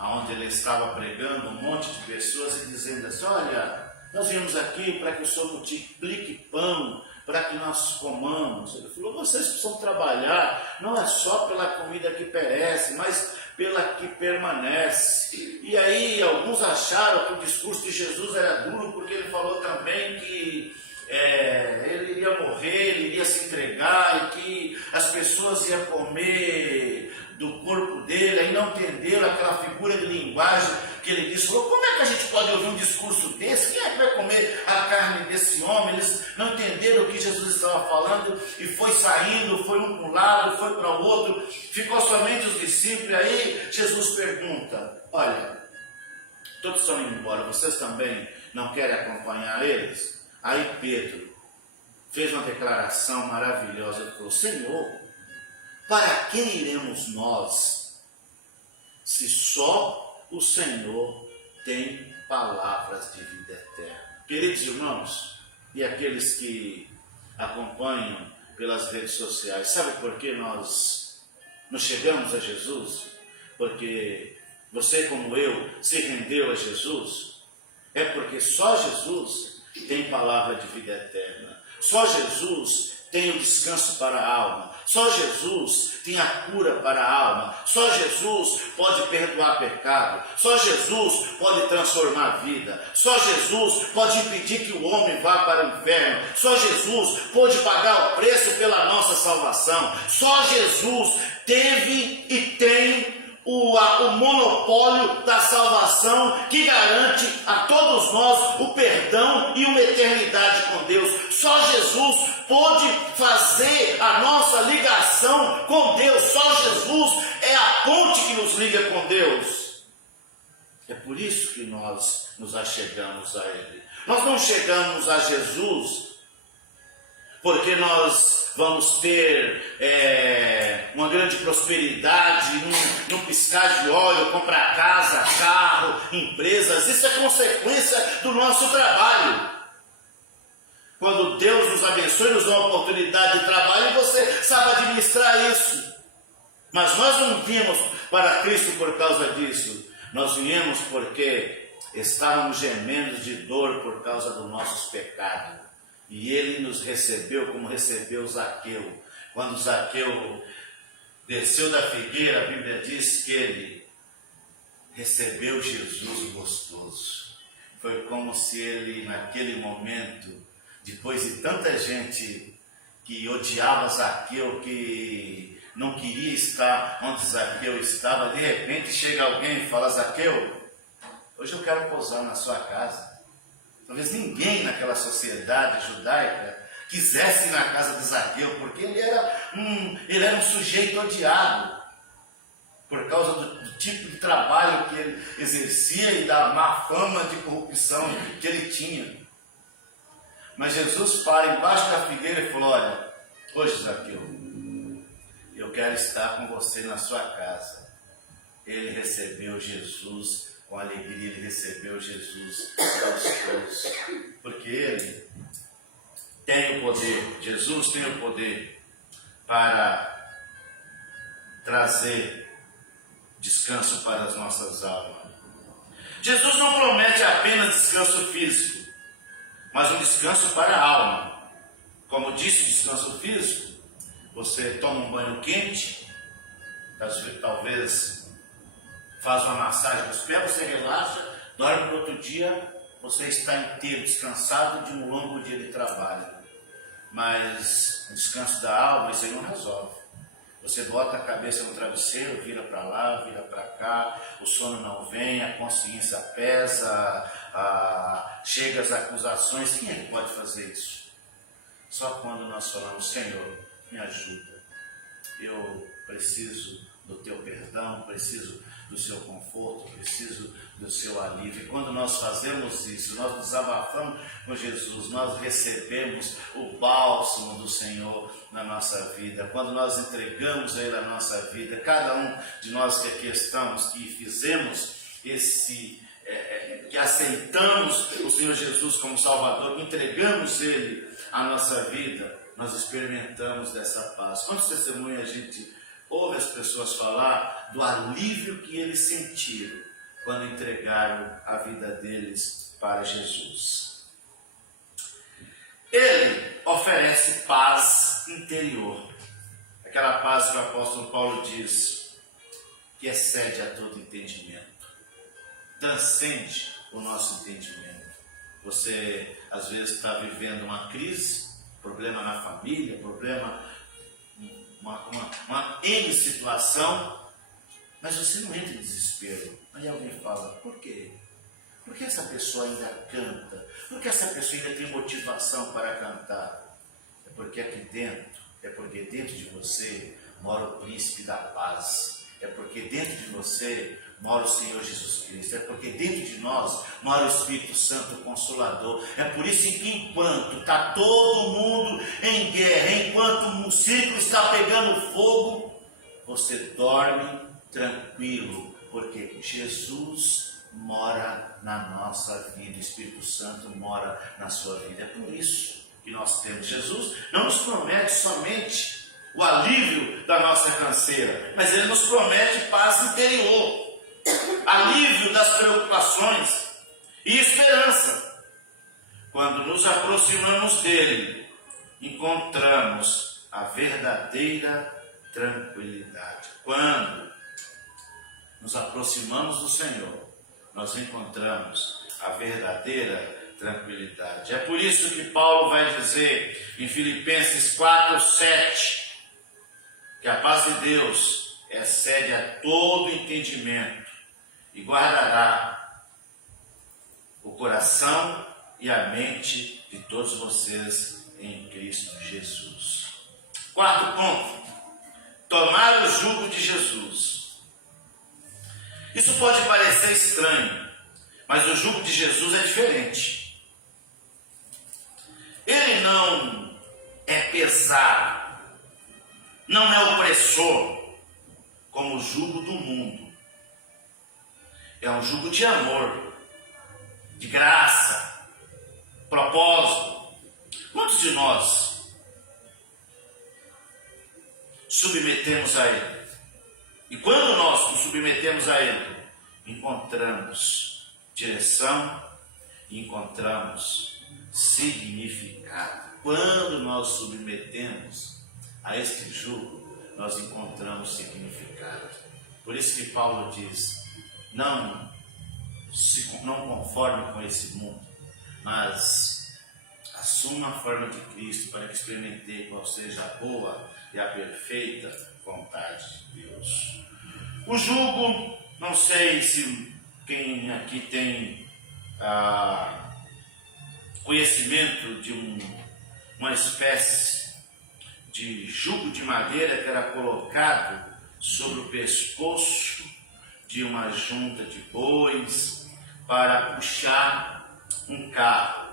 onde ele estava pregando um monte de pessoas e dizendo assim: olha, nós viemos aqui para que o Senhor multiplique pão, para que nós comamos. Ele falou: vocês precisam trabalhar, não é só pela comida que perece, mas pela que permanece. E aí alguns acharam que o discurso de Jesus era duro, porque ele falou também que ele iria morrer, ele iria se entregar, e que as pessoas iam comer do corpo dele. Aí não entenderam aquela figura de linguagem que ele disse. Falou: como é que a gente pode ouvir um discurso desse? Quem é que vai comer a carne desse homem? Eles não entenderam o que Jesus estava falando, e foi saindo, foi um para um lado, foi para o outro, ficou somente os discípulos. E aí Jesus pergunta: olha, todos estão indo embora, vocês também não querem acompanhar eles? Aí Pedro fez uma declaração maravilhosa. Ele falou: Senhor, para quem iremos nós, se só o Senhor tem palavras de vida eterna? Queridos irmãos, e aqueles que acompanham pelas redes sociais, sabe por que nós chegamos a Jesus? Porque você, como eu, se rendeu a Jesus? É porque só Jesus tem palavra de vida eterna. Só Jesus tem o descanso para a alma. Só Jesus tem a cura para a alma. Só Jesus pode perdoar pecado. Só Jesus pode transformar a vida. Só Jesus pode impedir que o homem vá para o inferno. Só Jesus pode pagar o preço pela nossa salvação. Só Jesus teve e tem o monopólio da salvação, que garante a todos nós o perdão e uma eternidade com Deus. Só Jesus pode fazer a nossa ligação com Deus. Só Jesus é a ponte que nos liga com Deus. É por isso que nós nos achegamos a Ele. Nós não chegamos a Jesus porque nós vamos ter uma grande prosperidade, num piscar de olho, comprar casa, carro, empresas. Isso é consequência do nosso trabalho. Quando Deus nos abençoe, nos dá uma oportunidade de trabalho, você sabe administrar isso. Mas nós não viemos para Cristo por causa disso. Nós viemos porque estávamos gemendo de dor por causa dos nossos pecados. E Ele nos recebeu como recebeu Zaqueu. Quando Zaqueu desceu da figueira, a Bíblia diz que ele recebeu Jesus gostoso. Foi como se ele, naquele momento, depois de tanta gente que odiava Zaqueu, que não queria estar onde Zaqueu estava, de repente chega alguém e fala: Zaqueu, hoje eu quero pousar na sua casa. Talvez ninguém naquela sociedade judaica quisesse ir na casa de Zaqueu, porque ele era um sujeito odiado por causa do tipo de trabalho que ele exercia e da má fama de corrupção que ele tinha. Mas Jesus para embaixo da figueira e falou: olha, hoje, Zaqueu, eu quero estar com você na sua casa. Ele recebeu Jesus com alegria, ele recebeu Jesus gostoso, porque ele tem o poder, Jesus tem o poder para trazer descanso para as nossas almas. Jesus não promete apenas descanso físico, mas um descanso para a alma. Como disse, descanso físico, você toma um banho quente, talvez faz uma massagem nos pés, você relaxa, dorme, no outro dia você está inteiro descansado de um longo dia de trabalho. Mas o descanso da alma, isso aí não resolve. Você bota a cabeça no travesseiro, vira para lá, vira para cá, o sono não vem, a consciência pesa, chega as acusações. Quem é que pode fazer isso? Só quando nós falamos: Senhor, me ajuda, eu preciso do teu perdão, preciso do seu conforto, preciso do seu alívio. E quando nós fazemos isso, nós nos abafamos com Jesus, nós recebemos o bálsamo do Senhor na nossa vida. Quando nós entregamos a Ele a nossa vida, cada um de nós que aqui estamos, que fizemos que aceitamos o Senhor Jesus como Salvador, que entregamos Ele a nossa vida, nós experimentamos dessa paz. Quantos testemunhos a gente ouve as pessoas falar do alívio que eles sentiram quando entregaram a vida deles para Jesus? Ele oferece paz interior, aquela paz que o apóstolo Paulo diz que excede a todo entendimento, transcende o nosso entendimento. Você às vezes está vivendo uma crise, problema na família, problema, uma N situação, mas você não entra em desespero. Aí alguém fala, por quê? Por que essa pessoa ainda canta? Por que essa pessoa ainda tem motivação para cantar? É porque aqui dentro, é porque dentro de você mora o príncipe da paz. É porque dentro de você mora o Senhor Jesus Cristo. É porque dentro de nós mora o Espírito Santo Consolador. É por isso que enquanto está todo mundo em guerra, enquanto o círculo está pegando fogo, você dorme tranquilo, porque Jesus mora na nossa vida, o Espírito Santo mora na sua vida. É por isso que nós temos. Jesus não nos promete somente o alívio da nossa canseira, mas Ele nos promete paz interior, alívio das preocupações e esperança. Quando nos aproximamos dEle, encontramos a verdadeira tranquilidade. Quando nos aproximamos do Senhor, nós encontramos a verdadeira tranquilidade. É por isso que Paulo vai dizer em Filipenses 4:7, que a paz de Deus excede a todo entendimento e guardará o coração e a mente de todos vocês em Cristo Jesus. Quarto ponto, tomar o jugo de Jesus. Isso pode parecer estranho, mas o jugo de Jesus é diferente. Ele não é pesado, não é opressor, como o jugo do mundo. É um jugo de amor, de graça, propósito. Quantos de nós submetemos a Ele? E quando nós nos submetemos a Ele, encontramos direção e encontramos significado. Quando nós submetemos a este jugo, nós encontramos significado. Por isso que Paulo diz, não conforme com esse mundo, mas assuma a forma de Cristo, para que experimentei qual seja a boa e a perfeita vontade de Deus. O jugo, não sei se quem aqui tem conhecimento de uma espécie de jugo de madeira que era colocado sobre o pescoço de uma junta de bois para puxar um carro.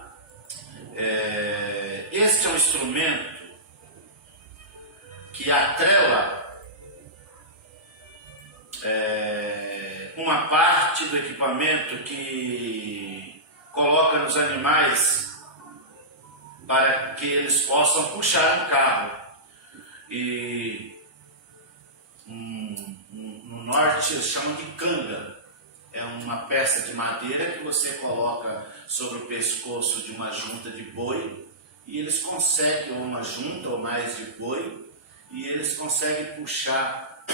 Este é um instrumento que atrela uma parte do equipamento que coloca nos animais para que eles possam puxar um carro. E no norte eles chamam de canga. É uma peça de madeira que você coloca sobre o pescoço de uma junta de boi, e eles conseguem, ou uma junta ou mais de boi, e eles conseguem puxar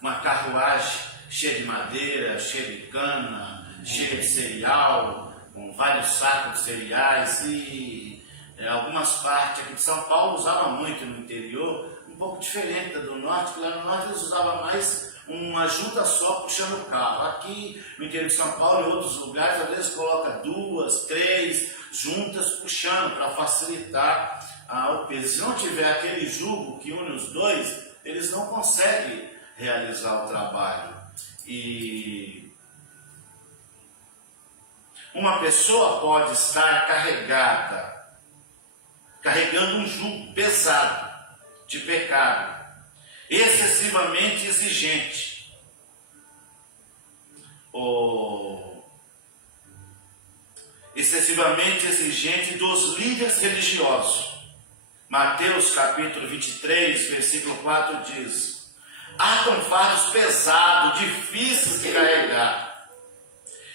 uma carruagem cheia de madeira, cheia de cana, cheia de cereal, com vários sacos de cereais. E algumas partes aqui de São Paulo usavam muito no interior, um pouco diferente da do norte, que lá no norte eles usavam mais uma junta só puxando o carro. Aqui no interior de São Paulo e outros lugares, às vezes coloca 2, 3 juntas puxando para facilitar o peso. Se não tiver aquele jugo que une os dois, eles não conseguem realizar o trabalho. E uma pessoa pode estar carregando um jugo pesado de pecado, excessivamente exigente, ou excessivamente exigente dos líderes religiosos. Mateus capítulo 23, versículo 4 diz: atam fardos pesados, difíceis de carregar,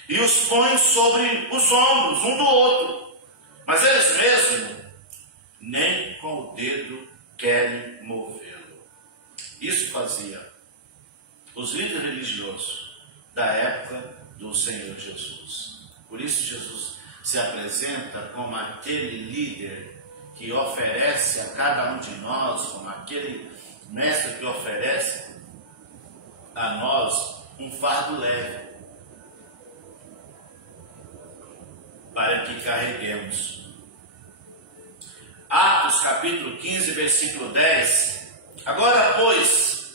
e os põem sobre os ombros um do outro, mas eles mesmos nem com o dedo querem movê-lo. Isso fazia os líderes religiosos da época do Senhor Jesus. Por isso Jesus se apresenta como aquele líder que oferece a cada um de nós, como aquele mestre que oferece a nós um fardo leve para que carreguemos. Atos capítulo 15, versículo 10. Agora, pois,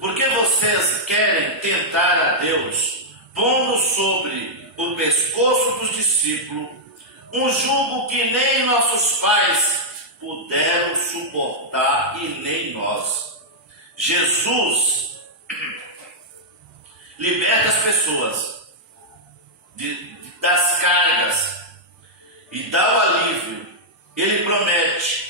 porque vocês querem tentar a Deus, pondo sobre o pescoço dos discípulos um jugo que nem nossos pais puderam suportar e nem nós. Jesus liberta as pessoas das cargas e dá o alívio. Ele promete.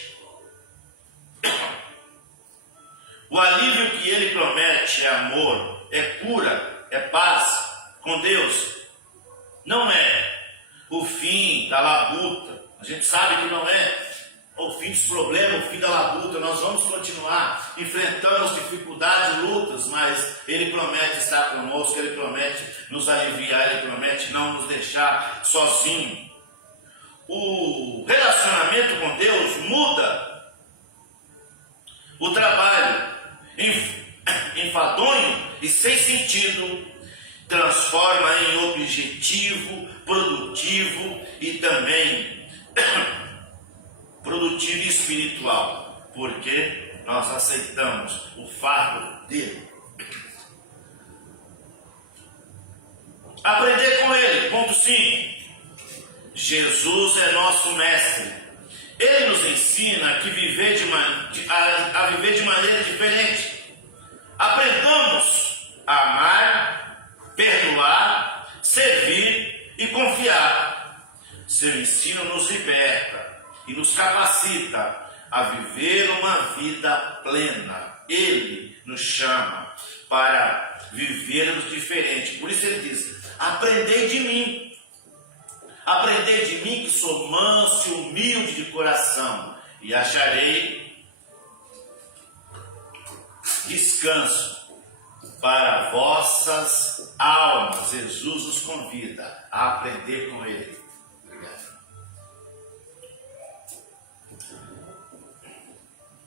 O alívio que ele promete é amor, é cura, é paz com Deus. Não é o fim da labuta. A gente sabe que não é o fim dos problemas, o fim da labuta. Nós vamos continuar enfrentando as dificuldades, lutas, mas ele promete estar conosco, ele promete nos aliviar, ele promete não nos deixar sozinhos. O relacionamento com Deus muda o trabalho enfadonho e sem sentido, transforma em objetivo, produtivo e também produtivo e espiritual, porque nós aceitamos o fardo dele. Aprender com ele, ponto 5. Jesus é nosso mestre. Ele nos ensina a viver de maneira diferente. Aprendamos a amar, perdoar, servir e confiar. Seu ensino nos liberta e nos capacita a viver uma vida plena. Ele nos chama para vivermos diferente. Por isso ele diz: aprendei de mim. Aprendei de mim, que sou manso e humilde de coração, e acharei descanso para vossas almas. Jesus nos convida a aprender com ele. Obrigado.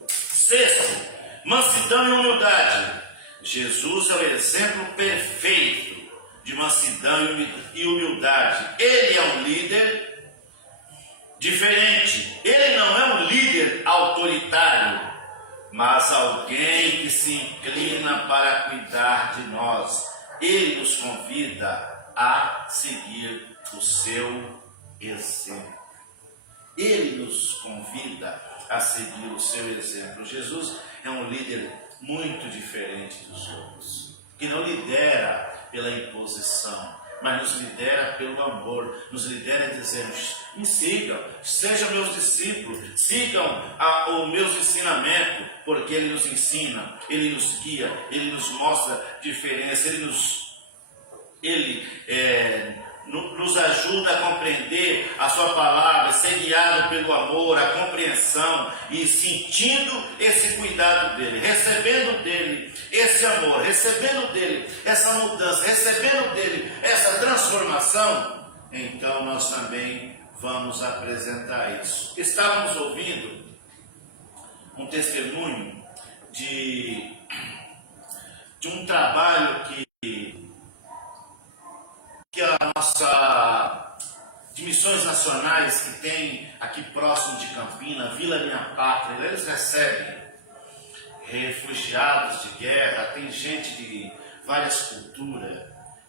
Sexto, mansidão e humildade. Jesus é o exemplo perfeito de mansidão e humildade. Ele é um líder diferente. Ele não é um líder autoritário, mas alguém que se inclina para cuidar de nós. Ele nos convida a seguir o seu exemplo. Ele nos convida a seguir o seu exemplo. Jesus é um líder muito diferente dos outros, que não lidera pela imposição, mas nos lidera pelo amor, nos lidera dizendo: me sigam, sejam meus discípulos, sigam os meus ensinamentos, porque ele nos ensina, ele nos guia, ele nos mostra diferença, ele nos ajuda a compreender a sua palavra, ser guiado pelo amor, a compreensão e sentindo esse cuidado dele, recebendo dele esse amor, recebendo dele essa mudança, recebendo dele essa transformação. Então nós também vamos apresentar isso. Estávamos ouvindo um testemunho de um trabalho que a nossa de missões nacionais que tem aqui próximo de Campina, Vila Minha Pátria. Eles recebem refugiados de guerra, tem gente de várias culturas,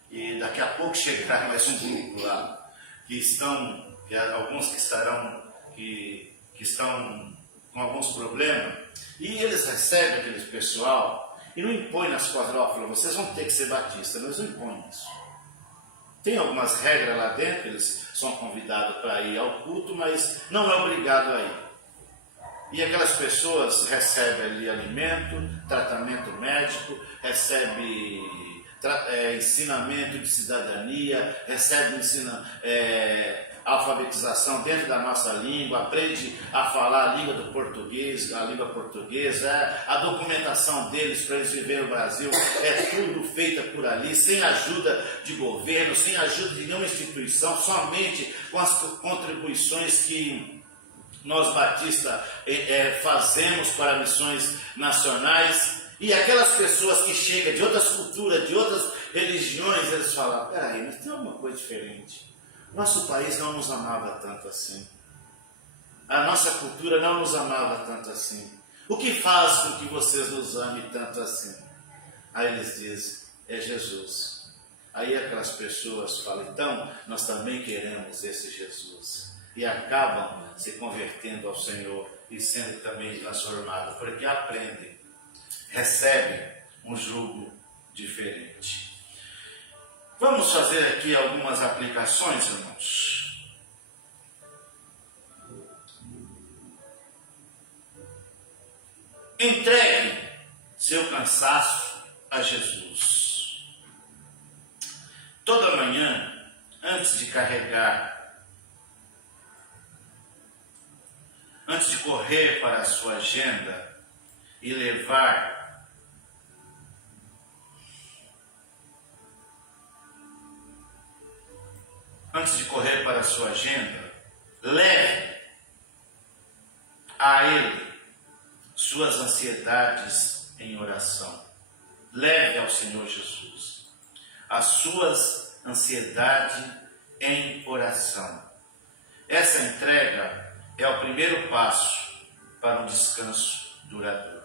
e daqui a pouco chegará mais um grupo lá, alguns que estão com alguns problemas, e eles recebem aquele pessoal e não impõem nas costas: ó, vocês vão ter que ser batistas. Eles não impõem isso. Tem algumas regras lá dentro, eles são convidados para ir ao culto, mas não é obrigado a ir. E aquelas pessoas recebem ali alimento, tratamento médico, recebem ensinamento de cidadania, recebem alfabetização dentro da nossa língua, aprende a falar a língua do português, a língua portuguesa, a documentação deles para eles viverem no Brasil é tudo feita por ali, sem ajuda de governo, sem ajuda de nenhuma instituição, somente com as contribuições que nós batistas fazemos para missões nacionais. E aquelas pessoas que chegam de outras culturas, de outras religiões, eles falam, peraí, mas tem alguma coisa diferente. Nosso país não nos amava tanto assim. A nossa cultura não nos amava tanto assim. O que faz com que vocês nos amem tanto assim? Aí eles dizem, é Jesus. Aí aquelas pessoas falam, então nós também queremos esse Jesus. E acabam se convertendo ao Senhor e sendo também transformados, porque aprendem, recebem um jugo diferente. Vamos fazer aqui algumas aplicações, irmãos. Entregue seu cansaço a Jesus. Toda manhã, antes de correr para a sua agenda e levar leve a Ele suas ansiedades em oração. Leve ao Senhor Jesus as suas ansiedades em oração. Essa entrega é o primeiro passo para um descanso duradouro.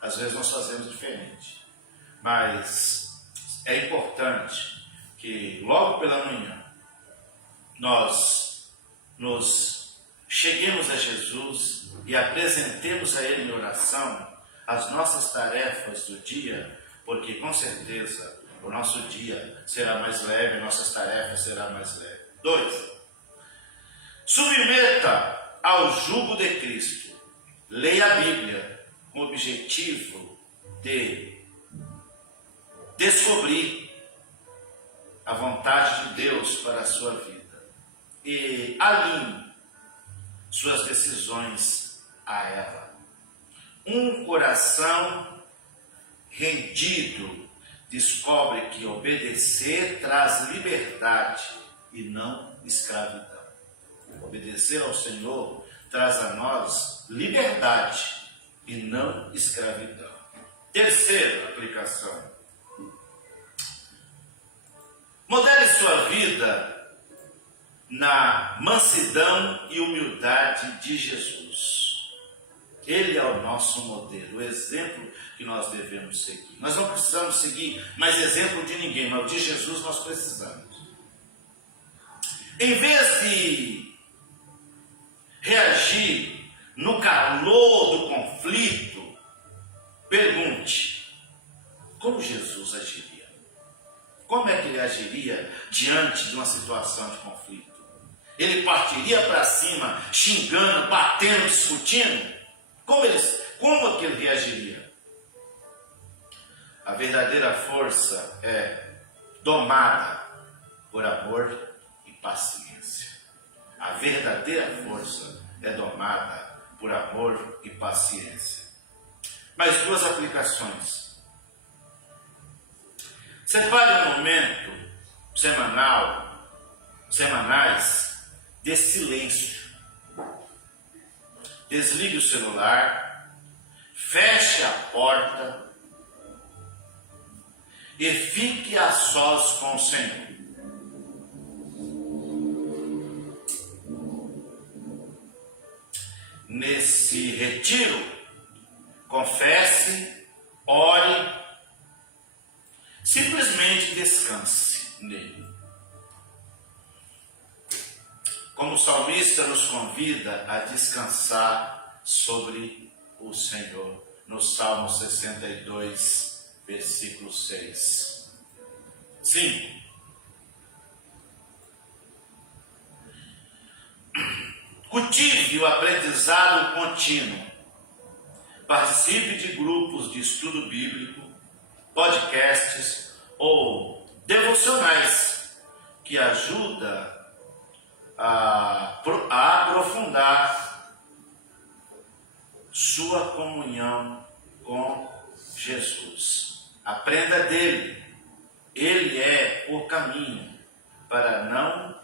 Às vezes nós fazemos diferente, mas é importante que logo pela manhã nós nos cheguemos a Jesus e apresentemos a Ele em oração as nossas tarefas do dia, porque com certeza o nosso dia será mais leve, nossas tarefas serão mais leves. 2. Submeta ao jugo de Cristo. Leia a Bíblia com o objetivo de descobrir a vontade de Deus para a sua vida e alinhe suas decisões a ela. Um coração rendido descobre que obedecer traz liberdade e não escravidão. Obedecer ao Senhor traz a nós liberdade e não escravidão. Terceira aplicação. Modele sua vida na mansidão e humildade de Jesus. Ele é o nosso modelo, o exemplo que nós devemos seguir. Nós não precisamos seguir mais exemplo de ninguém, mas o de Jesus nós precisamos. Em vez de reagir no calor do conflito, pergunte: como Jesus agiria? Como é que ele agiria diante de uma situação de conflito? Ele partiria para cima, xingando, batendo, discutindo? Como é que ele reagiria? A verdadeira força é domada por amor e paciência. A verdadeira força é domada por amor e paciência. Mais duas aplicações. Separe um momento semanais de silêncio. Desligue o celular, feche a porta e fique a sós com o Senhor. Nesse retiro, confesse, ore, simplesmente descanse nele. Como o salmista nos convida a descansar sobre o Senhor, no Salmo 62, versículo 6. 5. Cultive o aprendizado contínuo. Participe de grupos de estudo bíblico, podcasts ou devocionais que ajudam a aprofundar sua comunhão com Jesus. Aprenda dele. Ele é o caminho para não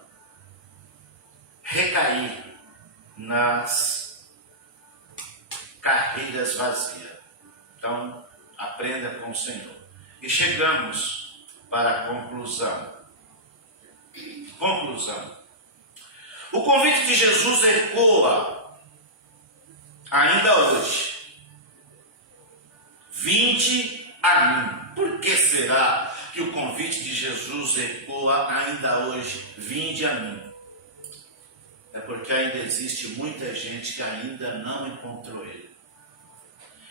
recair nas carreiras vazias. Então, aprenda com o Senhor. E chegamos para a conclusão. O convite de Jesus ecoa ainda hoje. Vinde a mim. Por que será que o convite de Jesus ecoa ainda hoje? Vinde a mim. É porque ainda existe muita gente que ainda não encontrou Ele.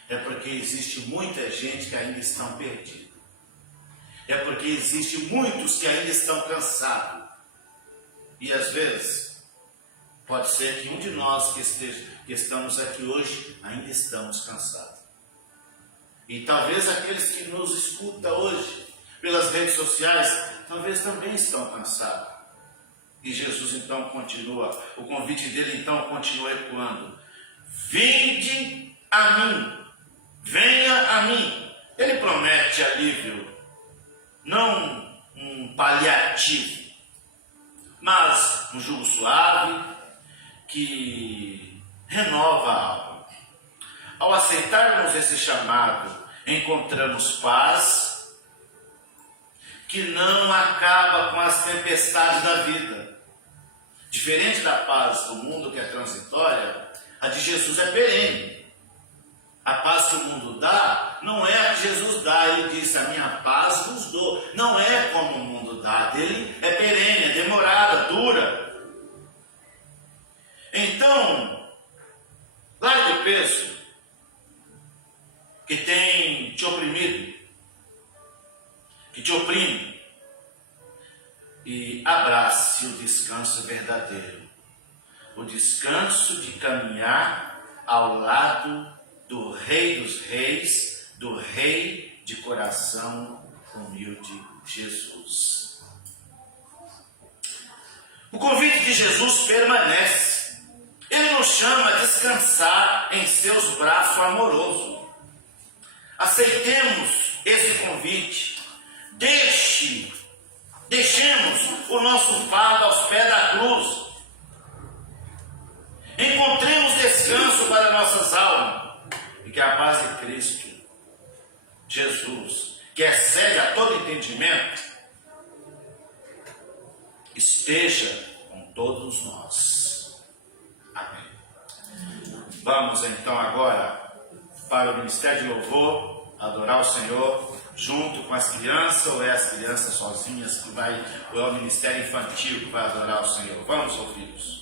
É porque existe muita gente que ainda estão perdidos. É porque existe muitos que ainda estão cansados. E às vezes, pode ser que um de nós que estamos aqui hoje ainda estamos cansados. E talvez aqueles que nos escutam hoje pelas redes sociais, talvez também estão cansados. E Jesus então continua, o convite dele então continua ecoando. Vinde a mim, venha a mim. Ele promete alívio, não um paliativo, mas um jugo suave que renova a alma. Ao aceitarmos esse chamado, encontramos paz que não acaba com as tempestades da vida. Diferente da paz do mundo que é transitória, a de Jesus é perene. A paz que o mundo dá não é a que Jesus dá. Ele disse, a minha paz vos dou. Não é como o mundo dá. A dele é perene, é demorada, dura. Então, largue o peso que tem te oprimido, que te oprime, e abrace o descanso verdadeiro, o descanso de caminhar ao lado do Rei dos Reis, do Rei de coração humilde, Jesus. O convite de Jesus permanece. Ele nos chama a descansar em seus braços amorosos. Aceitemos esse convite. Deixemos o nosso fardo aos pés da cruz. Encontremos descanso para nossas almas. E que a paz de Cristo, Jesus, que excede a todo entendimento, esteja com todos nós. Amém. Vamos então agora para o Ministério de Louvor, adorar o Senhor, junto com as crianças, ou é as crianças sozinhas que vai, ou é o Ministério Infantil que vai adorar o Senhor. Vamos, ouvi-los.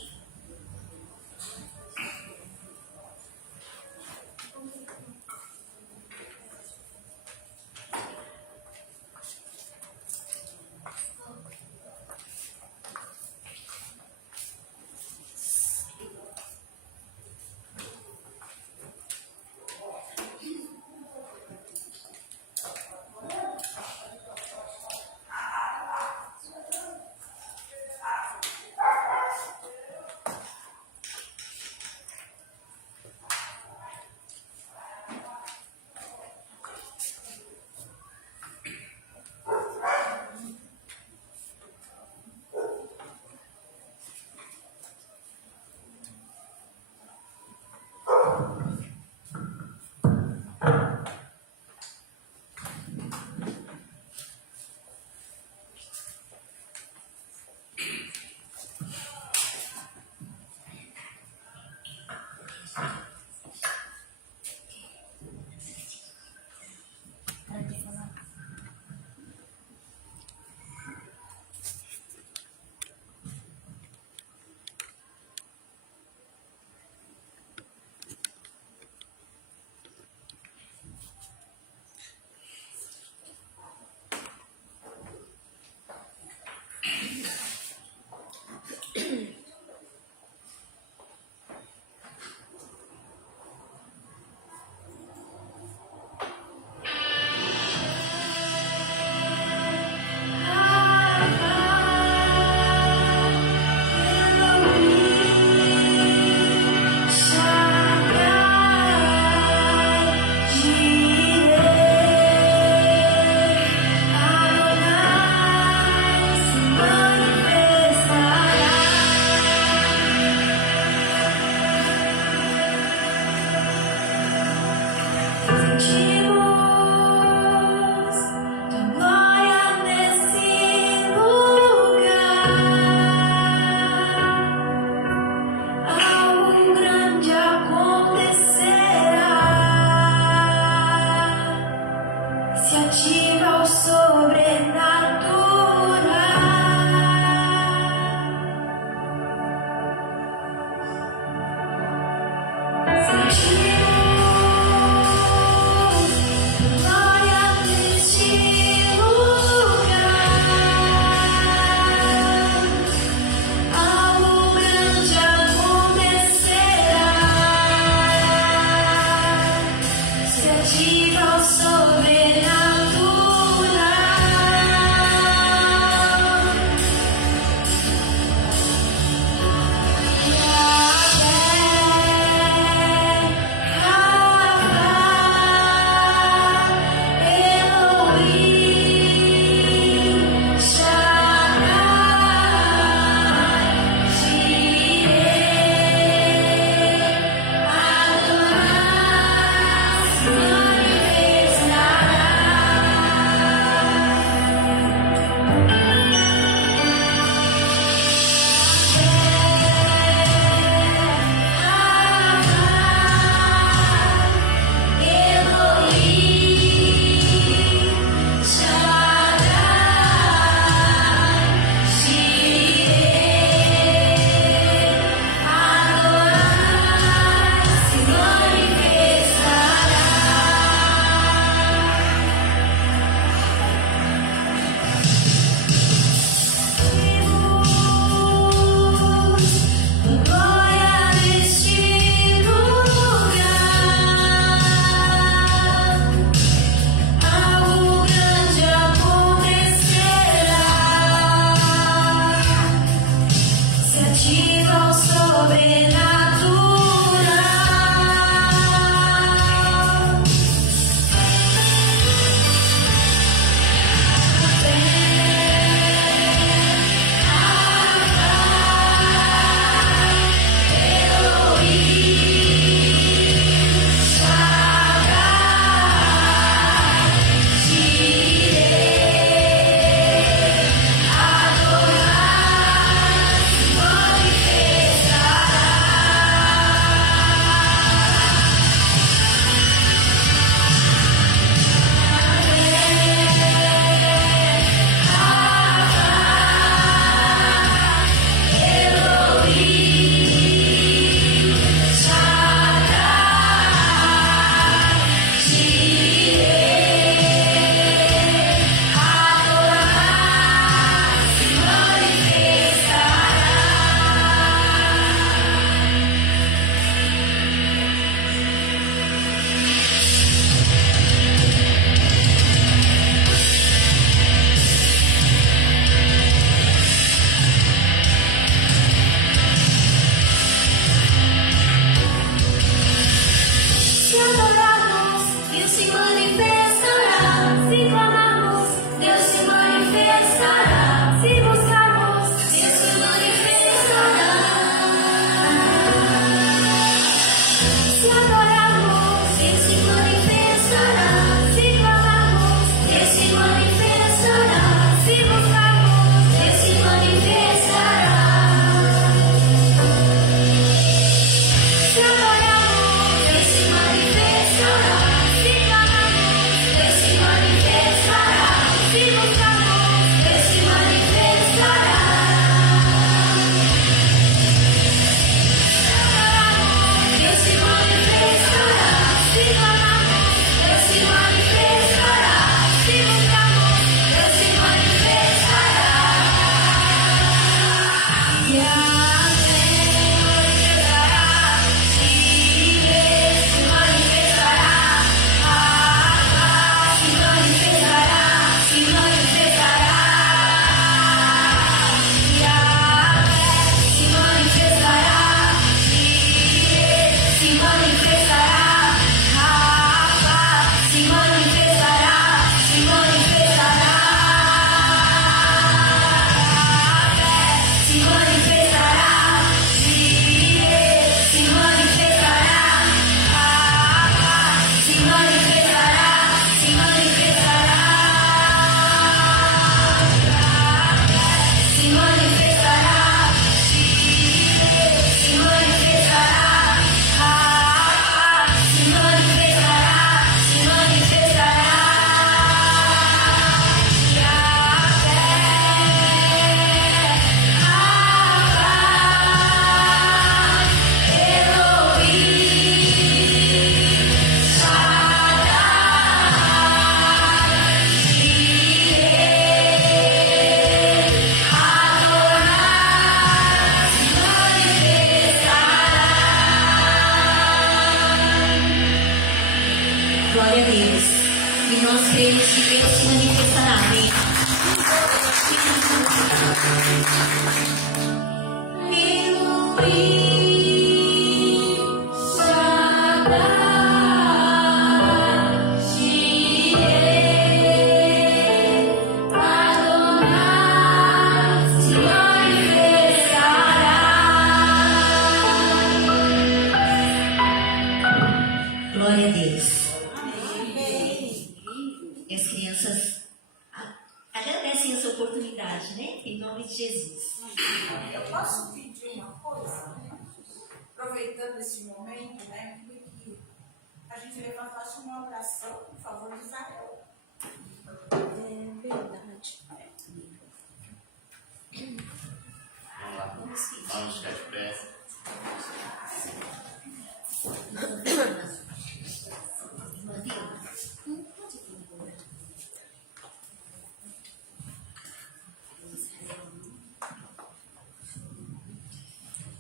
Vamos ficar de pé.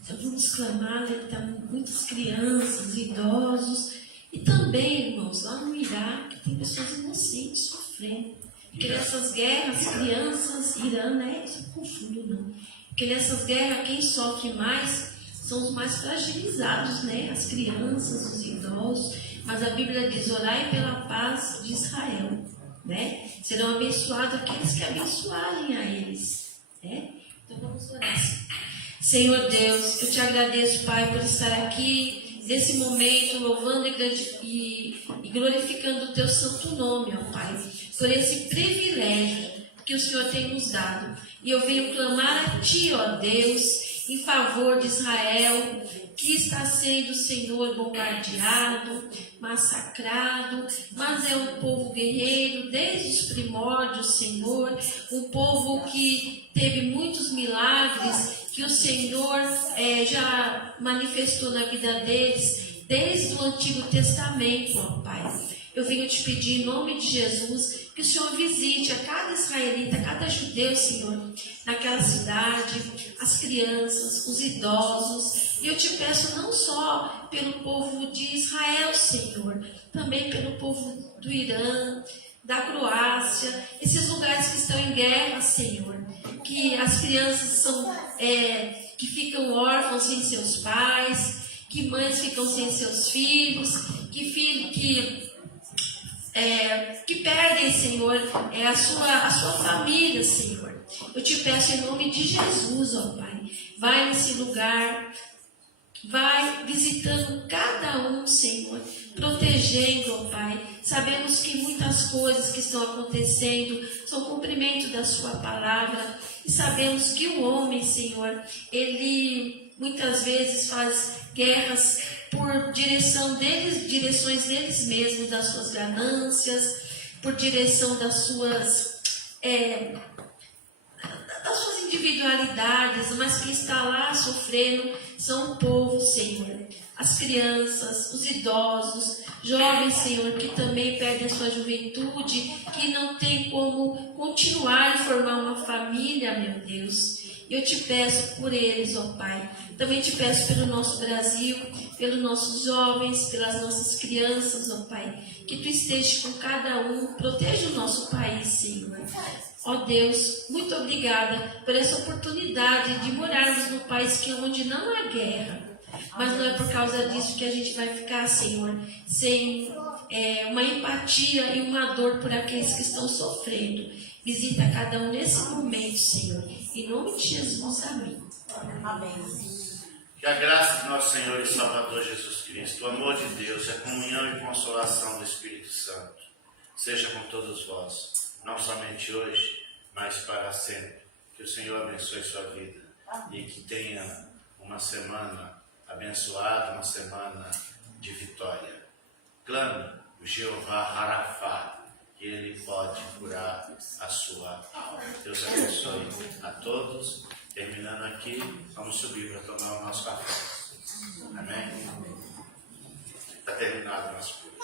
Então vamos clamar, tá muitas crianças, idosos e também, irmãos, lá no Iraque tem pessoas inocentes sofrendo. Porque nessas guerras, crianças, Irã, né? Isso eu confundo, não. Porque nessas guerras, quem sofre mais são os mais fragilizados, né? As crianças, os idosos. Mas a Bíblia diz: orai pela paz de Israel, né? Serão abençoados aqueles que abençoarem a eles, né? Então vamos orar. Senhor Deus, eu te agradeço, Pai, por estar aqui nesse momento, louvando e glorificando o teu santo nome, ó Pai, por esse privilégio que o Senhor tem nos dado. E eu venho clamar a Ti, ó Deus, em favor de Israel, que está sendo, Senhor, bombardeado, massacrado, mas é um povo guerreiro desde os primórdios, Senhor, um povo que teve muitos milagres que o Senhor já manifestou na vida deles desde o Antigo Testamento, ó Pai. Eu venho te pedir em nome de Jesus que o Senhor visite a cada israelita, a cada judeu, Senhor, naquela cidade, as crianças, os idosos. E eu te peço não só pelo povo de Israel, Senhor, também pelo povo do Irã, da Croácia, esses lugares que estão em guerra, Senhor, que as crianças que ficam órfãos sem seus pais, que mães ficam sem seus filhos, que perdem, Senhor, a sua família, Senhor. Eu te peço em nome de Jesus, ó Pai, vai nesse lugar, vai visitando cada um, Senhor, protegendo, ó Pai. Sabemos que muitas coisas que estão acontecendo são cumprimento da sua palavra, e sabemos que o homem, Senhor, ele muitas vezes faz guerras por direções deles mesmos, das suas ganâncias, por direção das suas individualidades, mas quem está lá sofrendo são o povo, Senhor. As crianças, os idosos, jovens, Senhor, que também perdem a sua juventude, que não tem como continuar e formar uma família, meu Deus. Eu te peço por eles, ó Pai. Também te peço pelo nosso Brasil, pelos nossos jovens, pelas nossas crianças, ó Pai. Que Tu estejas com cada um, proteja o nosso país, Senhor. Ó Deus, muito obrigada por essa oportunidade de morarmos num país onde não há guerra. Mas não é por causa disso que a gente vai ficar, Senhor, sem uma empatia e uma dor por aqueles que estão sofrendo. Visita cada um nesse momento, Senhor. Em nome de Jesus, amém. Amém. Que a graça de nosso Senhor e Salvador Jesus Cristo, o amor de Deus, a comunhão e consolação do Espírito Santo, seja com todos vós, não somente hoje, mas para sempre. Que o Senhor abençoe sua vida e que tenha uma semana abençoada, uma semana de vitória. Clame o Jeová Harafá, que Ele pode curar a sua alma. Deus abençoe a todos. Terminando aqui, vamos subir para tomar o nosso café. Amém? Está terminado o nosso culto.